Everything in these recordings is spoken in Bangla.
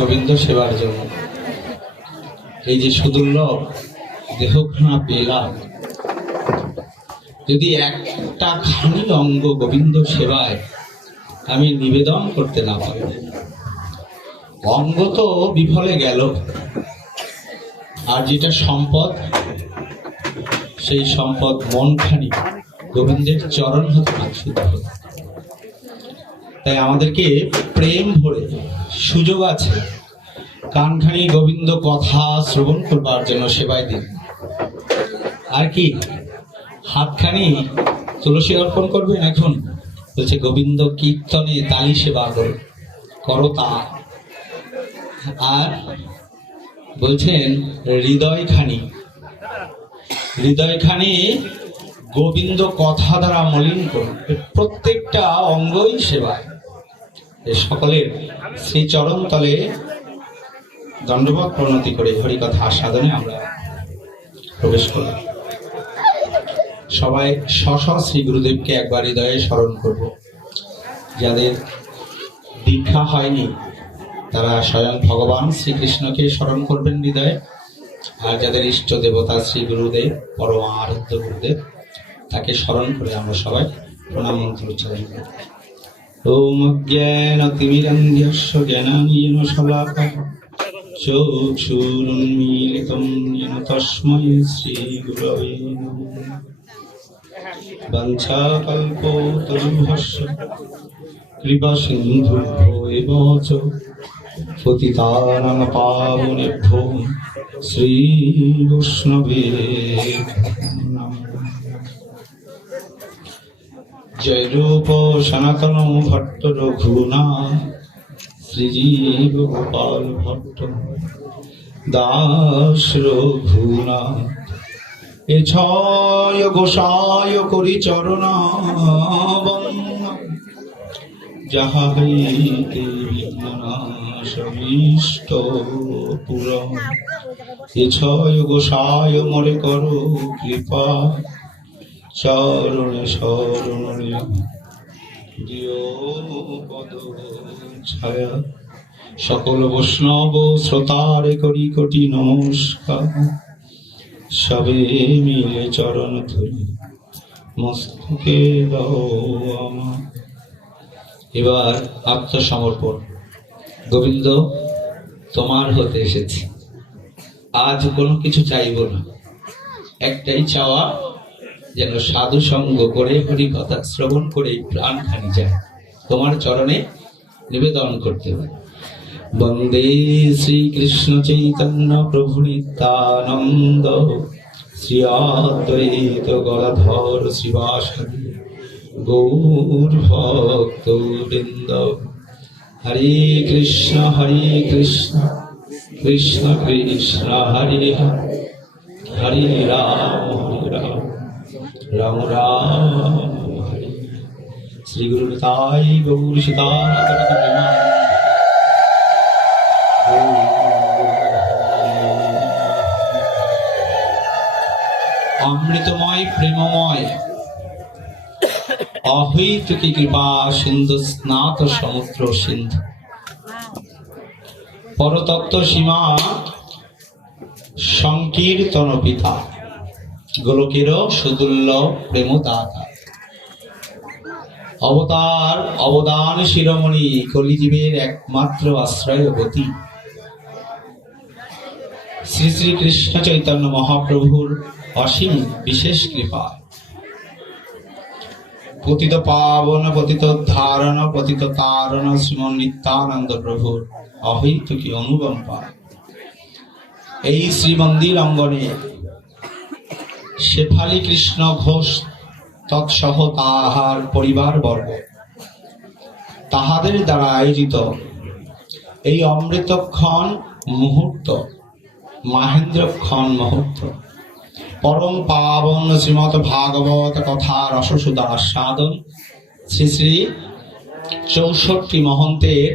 গোবিন্দ সেবার জন্য এই যে সুদুর্লভ দেহখানা পেলাম, যদি একটা খানি অঙ্গ গোবিন্দ সেবায় আমি নিবেদন করতে না পারি, অঙ্গ তো বিফলে গেল, আর যেটা সম্পদ, সেই সম্পদ মনখানি গোবিন্দের চরণ হতে শুদ্ধ হতো। তাই আমাদেরকে প্রেম ভরে সুযোগ আছে কানখানি গোবিন্দ কথা শ্রবণ করবার জন্য সেবায় দিন। আর কি হাতখানি তুলসী অর্পণ করবেন, এখন বলছে গোবিন্দ কীর্তনে তালি সেবা করো তা। আর বলছেন হৃদয়খানি গোবিন্দ কথা দ্বারা মলিন করুন। প্রত্যেকটা অঙ্গই সেবায়। সকলের শ্রী চরণ তলে দণ্ডবত প্রণতি করে হরিকথা আস্বাদনে আমরা প্রবেশ করব। সবাই স্ব শ্রী গুরুদেবকে একবার হৃদয়ে স্মরণ করব। যাদের দীক্ষা হয়নি তারা স্বয়ং ভগবান শ্রীকৃষ্ণকে স্মরণ করবেন হৃদয়ে, আর যাদের ইষ্ট দেবতা শ্রী গুরুদেব, পরম আরাধ্য গুরুদেব, তাকে স্মরণ করে আমরা সবাই প্রণাম মন্ত্র উচ্চারণ করি। ওম জ্ঞানতিমিরন্ধ্যাস্য জ্ঞানাঞ্জন শলাকায় চক্ষুরুন্মীলিতং येन তস্मै শ্রীগুরবে নমঃ। বাঞ্ছাকল্পতরুভ্যশ্চ কৃপাসিন্ধুভ্যো এব চ পতিতানাং পাবনেভ্যো শ্রীবৈষ্ণবে নমঃ। জয় রূপ সনাতন ভট্ট রঘুনাথ শ্রীজীব গোপাল ভট্ট দাস রঘুনাথ এ ছয় গোসায় করি চরণা বন্দনা, যাহা হইতে বিঘ্ননাশমিষ্ট পুরম। এ ছয় গোসায় মরে করো কৃপা, চরণে শরণে দিও পদ ছায়া। সকল বৈষ্ণব শ্রোতারে করি কোটি নমস্কার, সবে মিলে চরণ ধরি মস্তকে দাও আমার। এবার আত্মসমর্পণ। গোবিন্দ, তোমার হতে এসেছি, আজ কোনো কিছু চাইব না, একটাই চাওয়া যেন সাধু সঙ্গ করে হরি কথা শ্রবণ করে প্রাণ খানি যায়, তোমার চরণে নিবেদন করতে হয়। বন্দে শ্রীকৃষ্ণ চৈতন্য প্রভু নিত্যানন্দ, শ্রী অদ্বৈত গদাধর শ্রীবাসাদি গৌর ভক্ত বৃন্দ। হরে কৃষ্ণ কৃষ্ণ কৃষ্ণ হরে হরে, হরে রাম রাম রাম হরে। শ্রী গুরু নিতাই গৌর সীতানাথ। অমৃতময় প্রেমময় অহৈতুকী কৃপা সিন্ধু স্নাত সমুদ্র সিন্ধু, পরতত্ত্ব সীমা সংকীর্তন পিতা, গোলকেরও সুদুর্লভ প্রেমদাতা, অবতার অবদান শিরোমণি, কলিজীবের একমাত্র আশ্রয়বতী, শ্রী শ্রী কৃষ্ণ চৈতন্য মহাপ্রভুর অসীম বিশেষ কৃপা, পতিত পাবন পতিত ধারণ পতিত তারণ শ্রীমন নিত্যানন্দ প্রভুর অহৈতুকী অনুকম্পা। এই শ্রীমন্দির অঙ্গনে শেফালী কৃষ্ণ ঘোষ তৎসহ তাহার পরিবার বর্গ, তাহাদের দ্বারা আয়োজিত এই অমৃতক্ষণ মুহূর্ত, মাহেন্দ্রক্ষণ মুহূর্ত, পরম পাবন শ্রীমৎ ভাগবত কথা রসসুধা আস্বাদন, শ্রী শ্রী 64 মহন্তের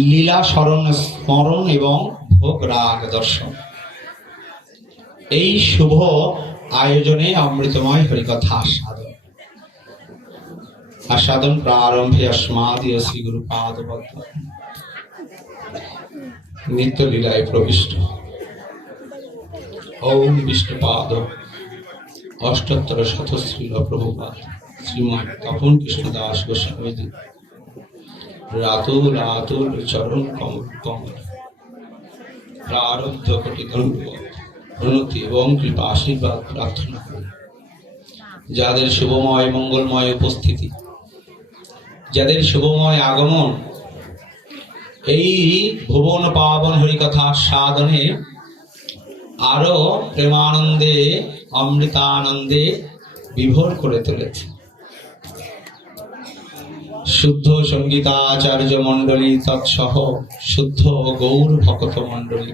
লীলা স্মরণ এবং ভোগ রাগ দর্শন। এই শুভ আয়োজনে অমৃতময় হরিকথা আস্বাদন প্রারম্ভে अस्मादि শ্রী গুরু পাদ পদ্ম। নিত্য লীলায় প্রবিষ্ট। ওম বিষ্ণুপাদ অষ্টোত্তর শতশ্রীল প্রভুপাদ শ্রীমৎ তপন কৃষ্ণ দাস গোস্বামীজি রাতুল আতুল চরণ কমল কমল প্রারব্ধ কোটি ধন্যবাদ উন্নতি এবং কৃপা আশীর্বাদ প্রার্থনা করি। যাদের শুভময় মঙ্গলময় উপস্থিতি, যাদের শুভময় আগমন এই ভুবন পাবন হরিকথা সাধনে আরো প্রেমানন্দে অমৃতানন্দে বিভোর করে তুলেছে। শুদ্ধ সঙ্গীতাচার্য মণ্ডলী তৎসহ শুদ্ধ গৌর ভকত মণ্ডলী,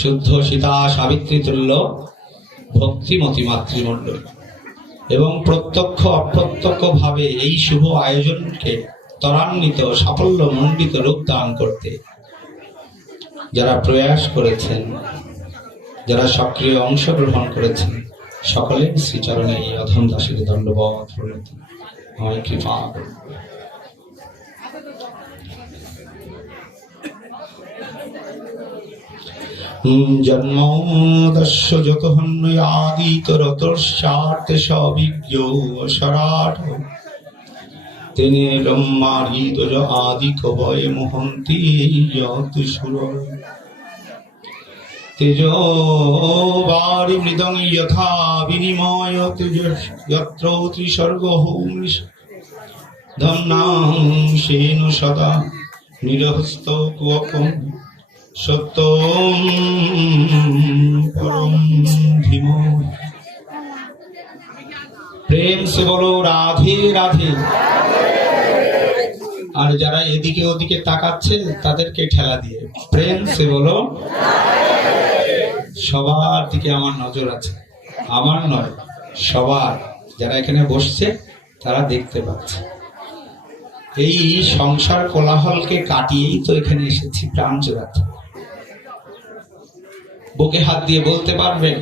শুদ্ধ সীতা সাবিত্রী তুল্য ভক্তিমতী মাতৃমণ্ডলী এবং প্রত্যক্ষ অপ্রত্যক্ষ ভাবে এই শুভ আয়োজনকে ত্বরান্বিত সাফল্য মণ্ডিত রূপ দান করতে যারা প্রয়াস করেছেন, যারা সক্রিয় অংশগ্রহণ করেছেন, সকলের শ্রীচরণে এই অধম দাসের দণ্ডবত প্রণতি আমায় কৃপা করুন। জন্মদস্য যত হন্যাদিতরতশ্চার্তে সবিজ্ঞ সরাট তেনে ব্রহ্মারিদজ আদি কবয়ে মোহন্তি যতুসুর তেজো বারি মৃদং যথা বিনিময় তেজস্যত্র ত্রিসর্গ হোমিষ ধন্নাং সেন সদা নিরহস্ত কুয়কম সত্যম পরম ধীমহি। প্রেম সে বলো রাধে রাধে। আর যারা এদিকে ওদিকে তাকাচ্ছে তাদেরকে ঠেলা দিয়ে প্রেম সে বলো। সবার দিকে আমার নজর আছে, আমার নয় সবার, যারা এখানে বসছে তারা দেখতে পাচ্ছে। এই সংসার কোলাহলকে কাটিয়েই তো এখানে এসেছি প্রাণ জোড়াতে। বুকে হাত দিয়ে বলতে পারবেন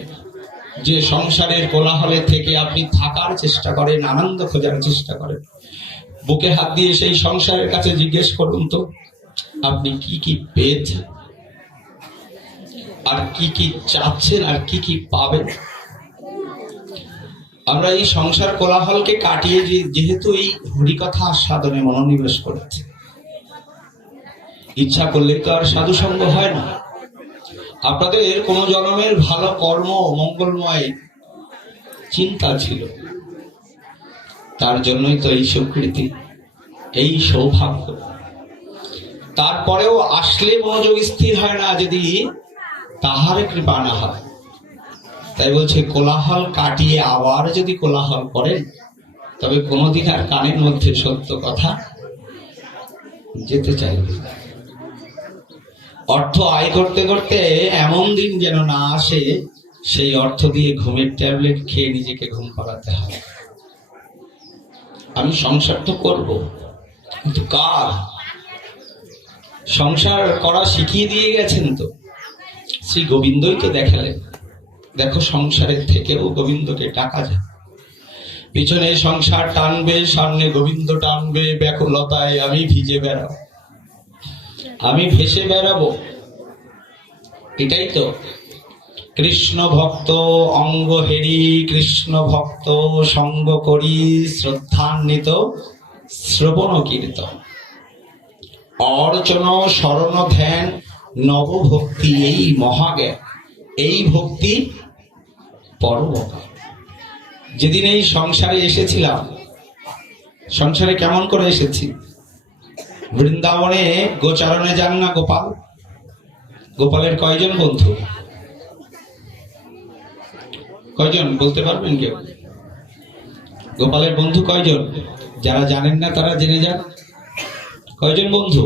যে সংসারের কোলাহলে থেকে আপনি থাকার চেষ্টা করেন, আনন্দ খোঁজার চেষ্টা করেন। বুকে হাত দিয়ে সেই সংসারের কাছে জিজ্ঞেস করুন তো আপনি কি কি পেয়েছেন, আর কি কি চাচ্ছেন, আর কি কি পাবেন। আমরা এই সংসার কোলাহলকে কাটিয়ে যেহেতু এই হরিকথা সাধনে মনোনিবেশ করেছি, ইচ্ছা করলেই তো আর সাধু সঙ্গ হয় না। আপনাদের কোন জন্মের ভালো কর্ম মঙ্গলময় চিন্তা ছিল, তার জন্যই তো এই স্বীকৃতি, এই সৌভাগ্য। তারপরেও আসলে মনোযোগ স্থির হয় না যদি তাহার কৃপা না হয়। তাই বলছে কোলাহল কাটিয়ে আবার যদি কোলাহল করেন তবে কোনোদিন আর কানের মধ্যে সত্য কথা যেতে চাইবে। অর্থ আয় করতে করতে এমন দিন যেন না আসে সেই অর্থ দিয়ে ঘুমের ট্যাবলেট খেয়ে নিজেকে ঘুম পাড়াতে হয়। আমি সংসার তো করবো, কিন্তু কার? সংসার করা শিখিয়ে দিয়ে গেছেন তো শ্রী গোবিন্দই তো দেখালেন। দেখো সংসারের থেকেও গোবিন্দকে ডাকা যায়। পিছনে সংসার টানবে, সামনে গোবিন্দ টানবে, ব্যাকুলতায় আমি ভিজে বেড়াবো, আমি ভেসে বেড়াবো। এটাই তো কৃষ্ণ ভক্ত অঙ্গ হেরি, কৃষ্ণ ভক্ত সঙ্গ করি, শ্রদ্ধান্বিত শ্রবণ কীর্তন অর্চন শরণ ধ্যান নবভক্তি, এই মহাজ্ঞান, এই ভক্তি পরম। যেদিন এই সংসারে এসেছিলাম, সংসারে কেমন করে এসেছি? বৃন্দাবনে গোচারণে যান না গোপাল? গোপালের কয়জন বন্ধু? কয়জন বলতে পারবেন কেউ? গোপালের বন্ধু কয়জন? যারা জানেন না তারা জেনে যান। কয়জন বন্ধু?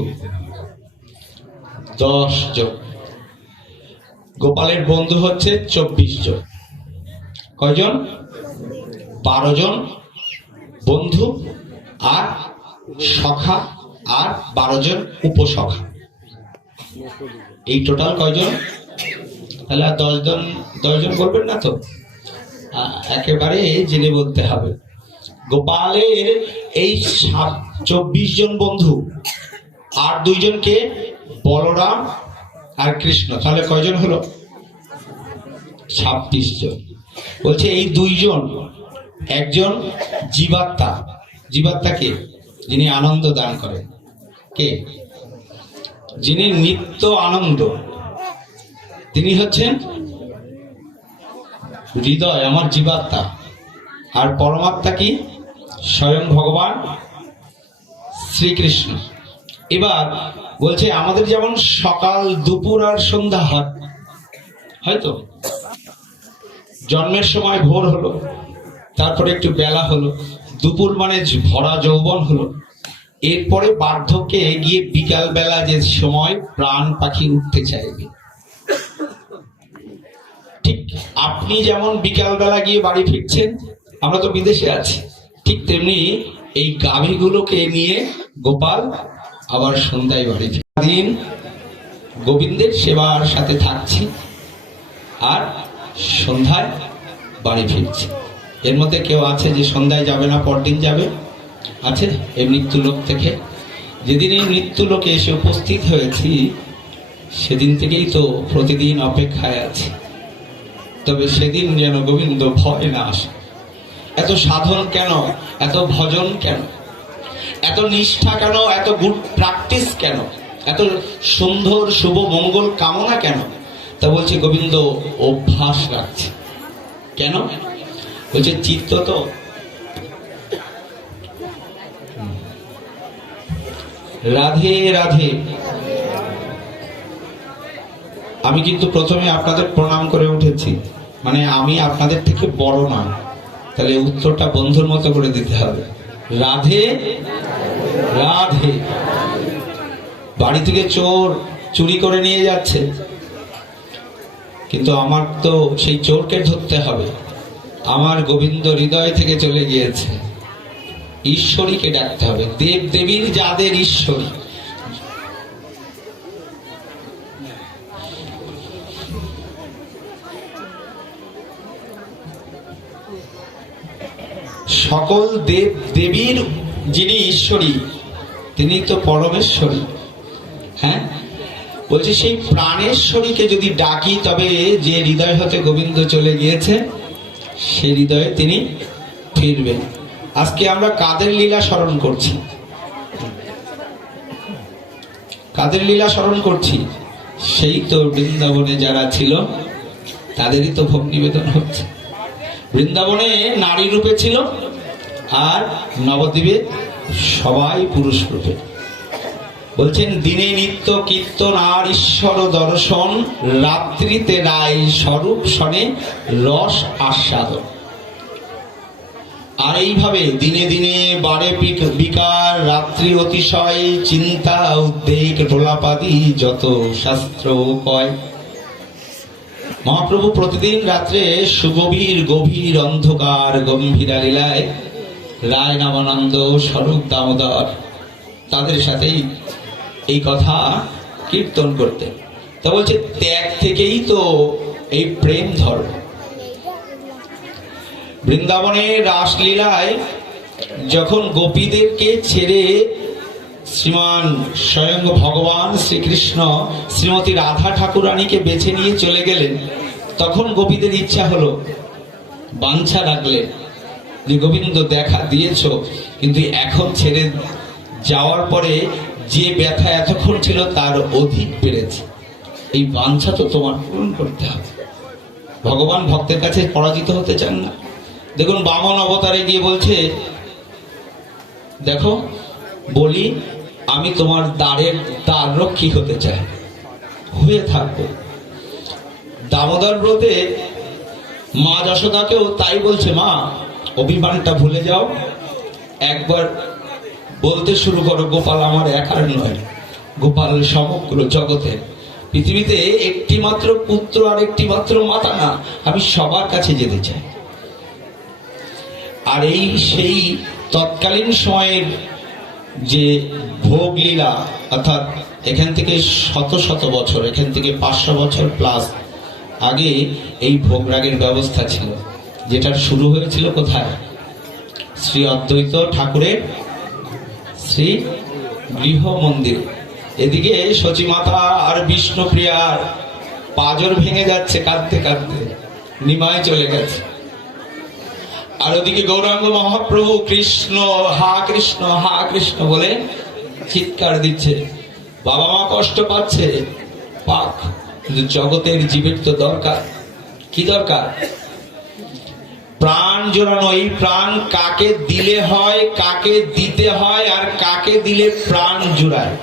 10 জন। গোপালের বন্ধু হচ্ছে 24 জন। কয়জন? 12 জন বন্ধু আর সখা আর 12 জন উপসখা। এই টোটাল কয়জন? তাহলে 10 জন বলবেন না তো? একেবারে জেনে বলতে হবে। গোপালের এই 24 জন বন্ধু আর 2 জনকে বলরাম আর কৃষ্ণ, তাহলে কয়জন হলো? 26 জন। বলছে এই দুইজন, একজন জীবাত্মা। জীবাত্মা কে? যিনি আনন্দ দান করেন। কে? যিনি নিত্য আনন্দ, তিনি হচ্ছেন হৃদয়, আমার জীবাত্মা। আর পরমাত্মা কি? স্বয়ং ভগবান শ্রীকৃষ্ণ। এবার বলছে আমাদের যেমন সকাল, দুপুর আর সন্ধ্যা হয়, হয়তো জন্মের সময় ভোর হলো, তারপরে একটু বেলা হলো, দুপুর মানে ভরা যৌবন হলো, এরপরে বার্ধক্যে গিয়ে বিকাল বেলা যে সময় প্রাণ পাখি উঠতে চাইবে, ঠিক আপনি যেমন বিকাল বেলা গিয়ে বাড়ি ফিরছেন, আমরা তো বিদেশে আছি, ঠিক তেমনি এই গাভীগুলোকে নিয়ে গোপাল আবার সন্ধ্যায় বাড়ি ফিরে। দিন গোবিন্দের সেবার সাথে থাকছি আর সন্ধ্যায় বাড়ি ফিরছি। এর মধ্যে কেউ আছে যে সন্ধ্যায় যাবে না, পরদিন যাবে? আছে? এই মৃত্যুলোক থেকে যেদিন এই মৃত্যুলোকে এসে উপস্থিত হয়েছি, সেদিন থেকেই তো প্রতিদিন অপেক্ষায় আছি। তবে সেদিন যেন গোবিন্দ ভয় না আসে। এত সাধন কেন? এত ভজন কেন? এত নিষ্ঠা কেন? এত গুড প্র্যাকটিস কেন? এত সুন্দর শুভ মঙ্গল কামনা কেন? তা বলছে গোবিন্দ অভ্যাস রাখছে। কেন? বলছে চিত্ত তো রাধে রাধে। আমি কিন্তু প্রথমে আপনাদের প্রণাম করে উঠেছি, মানে আমি আপনাদের থেকে বড় নয়, তাহলে উত্তরটা বন্ধুর মতো করে দিতে হবে। রাধে রাধে। বাড়ি থেকে চোর চুরি করে নিয়ে যাচ্ছে, কিন্তু আমার তো সেই চোরকে ধরতে হবে। আমার গোবিন্দ হৃদয় থেকে চলে গিয়েছে, ঈশ্বরীকে ডাকতে হবে। দেব দেবীর যাদের ঈশ্বরী, সকল দেব দেবীর যিনি ঈশ্বরী, তিনি তো পরমেশ্বরী। হ্যাঁ, বলছে সেই প্রাণেশ্বরীকে যদি ডাকি, তবে যে হৃদয় হতে গোবিন্দ চলে গিয়েছে, সে হৃদয়ে তিনি ফিরবেন। আজকে আমরা কাদের লীলা স্মরণ করছি? কাদের লীলা স্মরণ করছি? সেই তো বৃন্দাবনে যারা ছিল তাদেরই তো ভোগ নিবেদন হচ্ছে। বৃন্দাবনে নারী রূপে ছিল, আর নবদ্বীপে সবাই পুরুষ রূপে। বলছেন দিনে নিত্য কীর্তন আর ঈশ্বর দর্শন, রাত্রিতে রায় স্বরূপ শনে রস আস্বাদন। আর এইভাবে দিনে দিনে বাড়ে বিকার, রাত্রি অতিশয় চিন্তা উদ্বেগ ঢোলাপাদি যত শাস্ত্র কয়। মহাপ্রভু প্রতিদিন রাত্রে সুগভীর গভীর অন্ধকার গম্ভীরা লীলায় রায় নামানন্দ স্বরূপ দামোদর তাদের সাথেই এই কথা কীর্তন করতে। তা বলছে ত্যাগ থেকেই তো এই প্রেম ধর্ম। বৃন্দাবনের রাসলীলায় যখন গোপীদেরকে ছেড়ে শ্রীমান স্বয়ং ভগবান শ্রীকৃষ্ণ শ্রীমতী রাধা ঠাকুরানীকে বেছে নিয়ে চলে গেলেন, তখন গোপীদের ইচ্ছা হলো, বাঞ্ছা রাখলেন যে গোবিন্দ দেখা দিয়েছ, কিন্তু এখন ছেড়ে যাওয়ার পরে যে ব্যথা এতক্ষণ ছিল তার অধিক বেড়েছে, এই বাঞ্ছা তো তোমার পূরণ করতে হবে। ভগবান ভক্তের কাছে পরাজিত হতে চান না। দেখুন বামন অবতারে গিয়ে বলছে, দেখো বলি আমি তোমার দ্বার রক্ষী হতে চাই, হয়ে থাকবো। দামোদর ব্রতে মা যশোদাকেও তাই বলছে, মা অভিমানটা ভুলে যাও, একবার বলতে শুরু করো গোপাল আমার একার নয়, গোপাল সমগ্র জগতের। পৃথিবীতে একটি মাত্র পুত্র আর একটি মাত্র মাতা না, আমি সবার কাছে যেতে চাই। আর এই সেই তৎকালীন সময়ের যে ভোগ লীলা, অর্থাৎ এখান থেকে শত শত বছর, এখান থেকে 500 বছর প্লাস আগে এই ভোগরাগের ব্যবস্থা ছিল, যেটার শুরু হয়েছিল কোথায়? শ্রী অদ্বৈত ঠাকুরের শ্রী গৃহ মন্দির। এদিকে সচিমাতা আর বিষ্ণুপ্রিয়ার পাজর ভেঙে যাচ্ছে কাঁদতে কাঁদতে, নিমায় চলে গেছে। আর ওদিকে গৌরাঙ্গ মহাপ্রভু কৃষ্ণ হা কৃষ্ণ বলে চিৎকার দিচ্ছে। বাবা মা কষ্ট পাচ্ছে, পাক, কিন্তু জগতের জীবের তো দরকার। কি দরকার? প্রাণ জোড়ানো। এই প্রাণ কাকে দিলে হয়, কাকে দিতে হয়, আর কাকে দিলে প্রাণ জোড়ায়।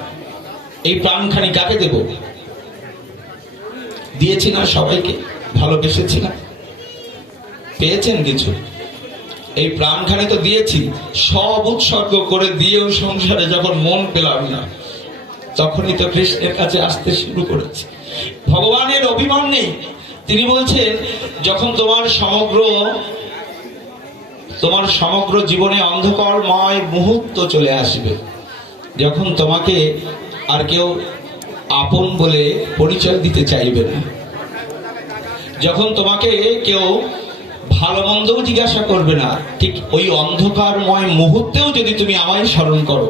এই প্রাণখানি কাকে দেব? দিয়েছি না সবাইকে, ভালোবেসেছি না, পেয়েছেন কিছু? এই প্রাণখানি তো দিয়েছি, সব উৎসর্গ করে দিয়েও সংসারে যখন মন পেলাম না, তখনই তো কৃষ্ণের কাছে আসতে শুরু করেছি। ভগবানের অভিমান নেই। তিনি বলছেন, যখন তোমার সমগ্র জীবনে অন্ধকারময় মুহূর্ত চলে আসবে, যখন তোমাকে আর কেউ আপন বলে পরিচয় দিতে চাইবে না, যখন তোমাকে কেউ ভালো মন্দও জিজ্ঞাসা করবে না, ঠিক ওই অন্ধকারময় মুহূর্তেও যদি তুমি আমায় স্মরণ করো,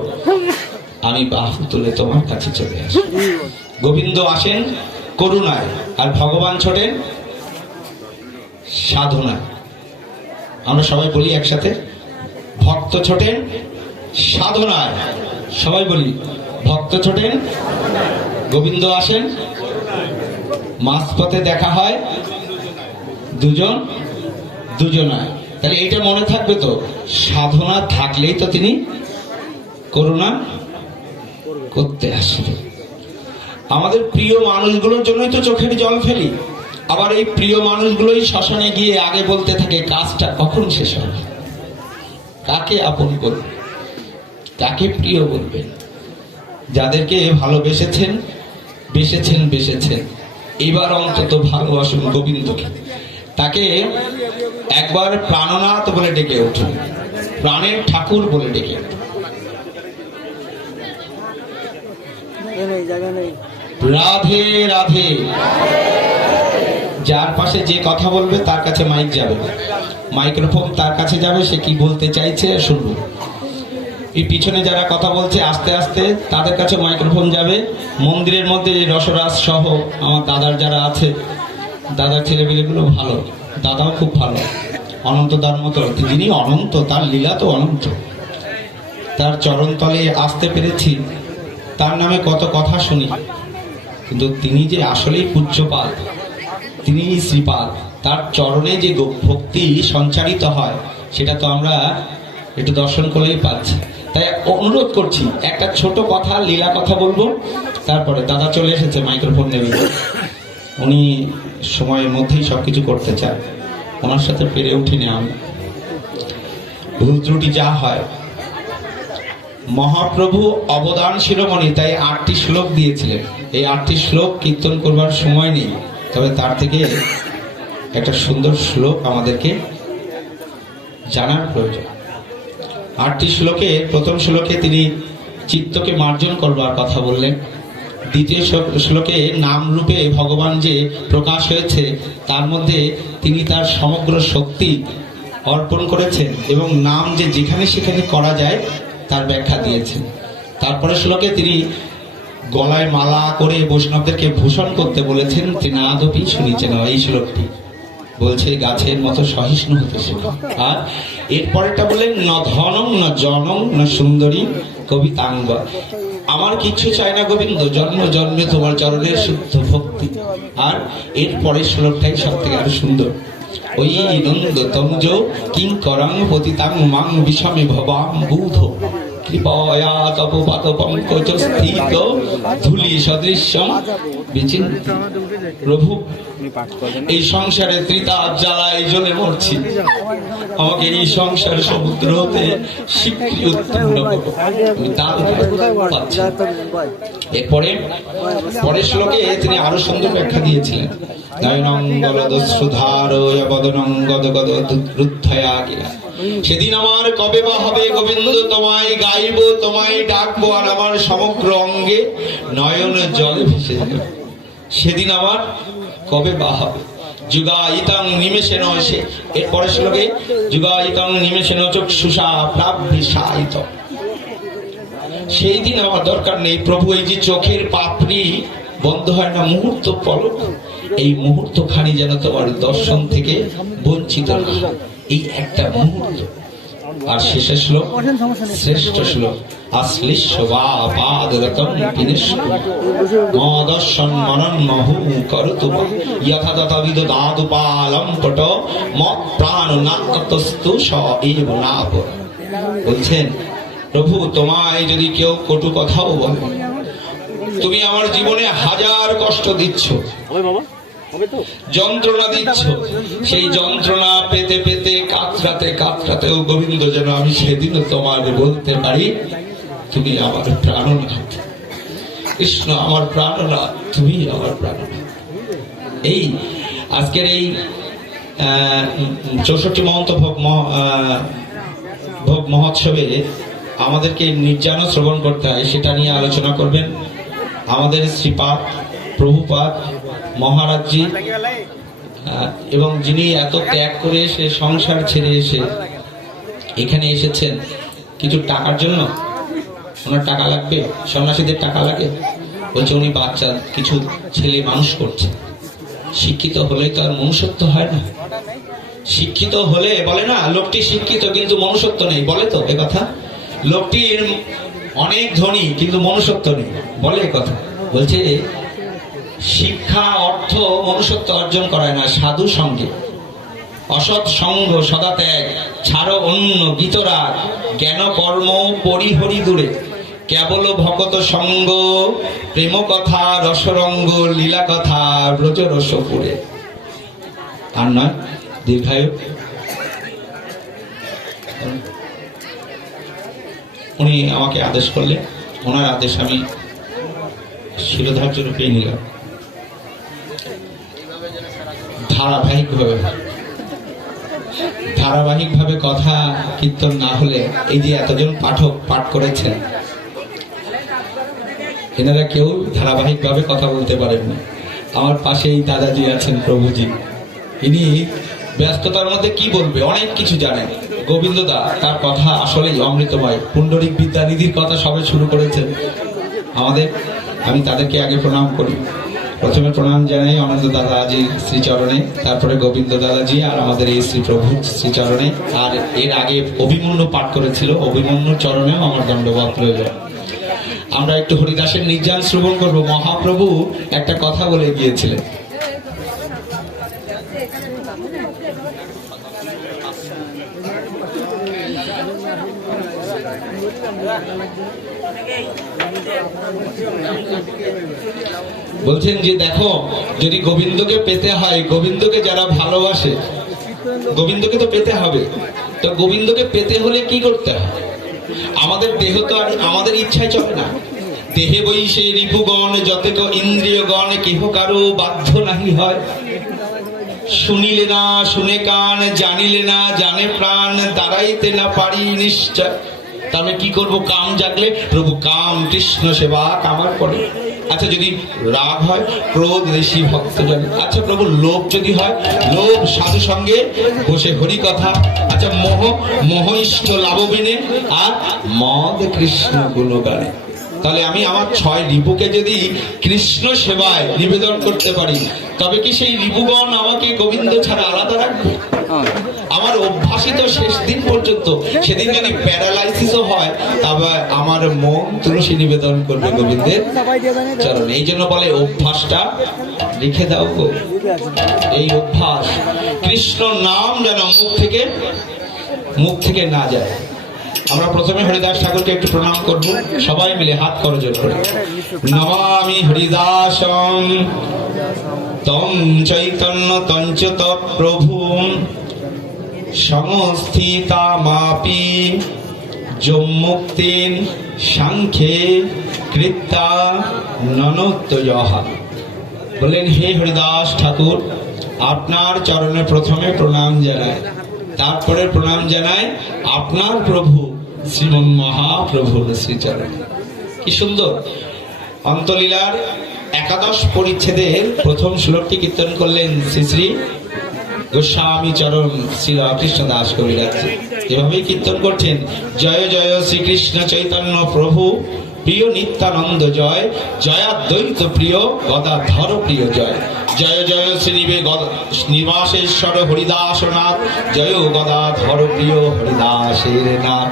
আমি বাহু তুলে তোমার কাছে চলে আসি। গোবিন্দ আসেন করুণায়, আর ভগবান ছোটেন সাধনায়। আমরা সবাই বলি একসাথে, ভক্ত ছোটেন সাধনায়। সবাই বলি, ভক্ত ছোটেন, গোবিন্দ আসেন, মাঝপথে দেখা হয় দুজন দুজনায়। তাহলে এইটা মনে থাকবে তো, সাধনা থাকলেই তো তিনি করুণা করতে আসবে। আমাদের প্রিয় মানুষগুলোর জন্যই তো চোখের জল ফেলি। আবার এই প্রিয় মানুষগুলোই শ্মশানে গিয়ে আগে বলতে থাকে, কাজটা কখন শেষ হবে, কাকে আপন করবে, কাকে প্রিয় বলবেন। যাদেরকে ভালোবেসেছেন, বেসেছেন, এবার অন্তত ভালোবাসুন গোবিন্দকে। তাকে একবার প্রাণনাথ বলে ডেকে উঠুন, প্রাণের ঠাকুর বলে ডেকে উঠুন। রাধে রাধে। যার পাশে যে কথা বলবে তার কাছে মাইক যাবে, মাইক্রোফোন তার কাছে যাবে, সে কি বলতে চাইছে শুনবো। এই পিছনে যারা কথা বলছে আস্তে আস্তে তাদের কাছে মাইক্রোফোন যাবে। মন্দিরের মধ্যে রসরাজ সহ আমার দাদার যারা আছে, দাদার ছেলেমেয়েগুলো ভালো, দাদাও খুব ভালো, অনন্ত তার মতো, যিনি অনন্ত, তার লীলা তো অনন্ত। তার চরণতলে আসতে পেরেছি, তার নামে কত কথা শুনি, কিন্তু তিনি যে আসলেই পূজ্যপাদ, তিনি শ্রীপাদ, তার চরণে যে ভক্তি সঞ্চারিত হয়, সেটা তো আমরা একটু দর্শন করলেই পাচ্ছি। তাই অনুরোধ করছি, একটা ছোট কথা, লীলা কথা বলবো, তারপরে দাদা চলে এসেছে, মাইক্রোফোন নেবে। উনি সময়ের মধ্যেই সবকিছু করতে চান, ওনার সাথে পেরে উঠিনি আমি। ভুল ত্রুটি যা হয়, মহাপ্রভু অবদান শিরোমণি, তাই 8টি শ্লোক দিয়েছিলেন। এই 8টি শ্লোক কীর্তন করবার সময় নেই, তবে তার থেকে একটা সুন্দর শ্লোক আমাদেরকে জানার প্রয়োজন। 8টি শ্লোকে, প্রথম শ্লোকে তিনি চিত্তকে মার্জন করবার কথা বললেন। দ্বিতীয় শ্লোকে নাম রূপে ভগবান যে প্রকাশ হয়েছে, তার মধ্যে তিনি তার সমগ্র শক্তি অর্পণ করেছেন, এবং নাম যে যেখানে সেখানে করা যায় তার ব্যাখ্যা দিয়েছেন। তারপরে শ্লোকে তিনি গলায় মালা করে বৈষ্ণবদেরকে ভূষণ করতে বলেছেন, তৃণাদপি শুনিছেন। এই শ্লোকটি বলছে গাছের মতো সহিষ্ণু হতে শেখো। আর এরপরেটা বললেন, ন ধনং ন জনং ন সুন্দরী কবিতাঙ্গ। আমার কিচ্ছু চাই না গোবিন্দ, জন্ম জন্মে তোমার চরণের শুদ্ধ ভক্তি। আর এর পরের শ্লোকটাই সব থেকে আরো সুন্দর। ওই নন্দ তমজ কিং করং পতিতাং মাং বিষমে ভবাম বুধ কৃপয়া তব পাদ পঙ্কজ স্থিত ধূলি সদৃশ্যম বিচিন্তি। প্রভু, এই সংসারে ত্রিতাপ জ্বালায় জ্বলে মরছি, আমাকে এই সংসার সমুদ্র হতে শীঘ্রই উত্তীর্ণ করো। আমি তার পাচ্ছি। এরপরে পরের শ্লোকে তিনি আরো সুন্দর ব্যাখ্যা দিয়েছিলেন। সেদিন আমার কবে বা হবে গোবিন্দ, তোমায় গাইব, তোমায় ডাকবো, আর আমার সমগ্র অঙ্গে নয়ন জলে ভেসে যাবে। সেদিন আমার কবে বা হবে। যুগায়িতাং নিমেষেন, এরপরে শ্লোকে যুগায়িতাং নিমেষেন চক্ষুষা প্রাপ্তিশায়িত। সেই দিন আমার দরকার নেই প্রভু। এই যে চোখের পাপড়ি বন্ধ হয় না মুহূর্ত পলক, এই মুহূর্ত খানি যেন তোমার দর্শন থেকে বঞ্চিত না, এই একটা মুহূর্ত। আর শেষে শ্লোক, শ্রেষ্ঠ শ্লোক, আশ্লিষ্য বা পাদরতম বিনেষ্য মদর্শন মনন মহু করতু যথা তথা বিদ দাদুপালম পট মত প্রাণ নাতস্তু স এব নাপ। বলছেন প্রভু, তোমায় যদি কেউ কটু কথাও বলে, তুমি আমার জীবনে হাজার কষ্ট দিচ্ছ, যন্ত্রণা দিচ্ছ, সেই যন্ত্রণা পেতে পেতে কাতরাতে কাতরাতেও গোবিন্দ যেন আমি সেদিনও তোমার বলতে পারি তুমি আমার প্রাণনাথ, কৃষ্ণ আমার প্রাণনাথ, তুমি আমার প্রাণনাথ। এই আজকের এই 64 মহন্ত ভোগ মহোৎসবে আমাদেরকে নির্যান শ্রবণ করতে হয়, সেটা নিয়ে আলোচনা করবেন আমাদের শ্রীপাদ প্রভুপাদ মহারাজজি, এবং যিনি এত ত্যাগ করে এসে সংসার ছেড়ে এসে এখানে এসেছেন কিছু টাকার জন্য। ওনার টাকা লাগবে, সন্ন্যাসীদের টাকা লাগে, বলছে উনি বাচ্চা কিছু ছেলে মানুষ করছে। শিক্ষিত হলেই তো আর মনুষ্যত্ব হয় না। শিক্ষিত হলে বলে না লোকটি শিক্ষিত কিন্তু মনুষ্যত্ব নেই, বলে তো এ কথা। লোকটির অনেক ধনী কিন্তু মনুষ্যত্ব নেই, বলে এ কথা। বলছে শিক্ষা অর্থ মনুষ্যত্ব অর্জন করায় না, সাধু সঙ্গে অসৎ সঙ্গ সদা ত্যাগ, ছাড়ো অন্য গীতরাগ, জ্ঞান কর্ম পরিহরি দূরে, কেবল ভকত সঙ্গ, প্রেম কথা রসরঙ্গ, লীলা কথা ব্রজ রসপুরে। আর নয়, দীর্ঘায়ু। উনি আমাকে আদেশ করলেন, ওনার আদেশ আমি শিরোধার্য রূপে নিলাম। ধারাবাহিকভাবে কথা কীর্তন না হলে, এই যে এতজন পাঠক পাঠ করেছেন, এনারা কেউ ধারাবাহিকভাবে কথা বলতে পারেন না। আমার পাশেই দাদাজি আছেন, প্রভুজি, ইনি ব্যস্ততার মধ্যে কি বলবে, অনেক কিছু জানেন। গোবিন্দদা, তার কথা আসলেই অমৃতময়। পুণ্ডরিক বিদ্যানিধির কথা সবে শুরু করেছেন আমাদের। আমি তাদেরকে আগে প্রণাম করি। প্রথমে প্রণাম জানাই অনন্ত দাদাজির শ্রীচরণে, তারপরে গোবিন্দ দাদাজি আর আমাদের এই শ্রী প্রভুর শ্রীচরণে। আর এর আগে অভিমন্যু পাঠ করেছিল, অভিমন্যুর চরণেও আমার দণ্ডবত প্রয়োজন। আমরা একটু হরিদাসের নির্যান শ্রবণ করব। মহাপ্রভু একটা কথা বলে গিয়েছিলেন, বলছেন যে দেখো, যদি গোবিন্দকে পেতে হয়, গোবিন্দকে যারা ভালোবাসে, গোবিন্দকে তো পেতে হবে। তো গোবিন্দকে পেতে হলে কি করতে হয়? আমাদের দেহ তো আর আমাদের ইচ্ছায় চলে না। দেহে বৈশে রিপুগণ যতেক ইন্দ্রিয়গণ, কেহ কারো বাধ্য নাহি হয়। শুনিলে না শুনে কান, জানিলে না জানে প্রাণ, দাঁড়াইতে না পারি নিশ্চয়। তাহলে কি করব? কাম জাগলে প্রভু কাম কৃষ্ণ সেবা কামার করে। আচ্ছা, যদি রাগ হয়, ক্রোধ ঋষি ভক্ত জানে। আচ্ছা প্রভু, লোভ যদি হয়, লোভ সাধু সঙ্গে বসে হরি কথা। আচ্ছা মোহ ইষ্ট লাভবিনে, আর মদ কৃষ্ণ গুণগানে। তাহলে আমি আমার 6 রিপুকে যদি কৃষ্ণ সেবায় নিবেদন করতে পারি, তবে কি সেই রিপুগণ আমাকে গোবিন্দ ছাড়া আলাদা রাখবে? আমার অভ্যাসিত শেষ দিন পর্যন্ত, সেদিন যদি প্যারালাইসিসও হয়, তবে আমার মন তুলসী নিবেদন করবে গোবিন্দের চরণে। এই জন্য বলে অভ্যাসটা লিখে দাও গো। এই অভ্যাস, কৃষ্ণ নাম যেন মুখ থেকে না যায়। আমরা প্রথমে হরিদাস ঠাকুরকে একটু প্রণাম করব, সবাই মিলে হাত করজোড় করে। নমামি হরিদাসং তং চৈতন্য তঞ্চ তৎপ্রভু, সংস্থিতামাপি যম্মুক্তিন সাংখ্যে কৃত্তা ননোত্তয়ঃ। বলেন, হে হরিদাস ঠাকুর, আপনার চরণে প্রথমে প্রণাম জানাই, তারপরে প্রণাম জানাই আপনার প্রভু শ্রীমন মহাপ্রভুর শ্রীচরণে। কি সুন্দর! অন্তলীলার 11 পরিচ্ছেদের প্রথম শ্লোকটি কীর্তন করলেন শ্রী শ্রী গোস্বামী চরণ শ্রী রামকৃষ্ণ দাস কবিরাজ। এভাবেই কীর্তন করছেন, জয় জয় শ্রীকৃষ্ণ চৈতন্য প্রভু প্রিয় নিত্যানন্দ জয়, জয়াদ্বৈত প্রিয় গদাধর প্রিয় জয়। জয় জয় শ্রীনিবাসেশ্বর হরিদাসনাথ, জয় গদাধর প্রিয় হরিদাসের নাথ।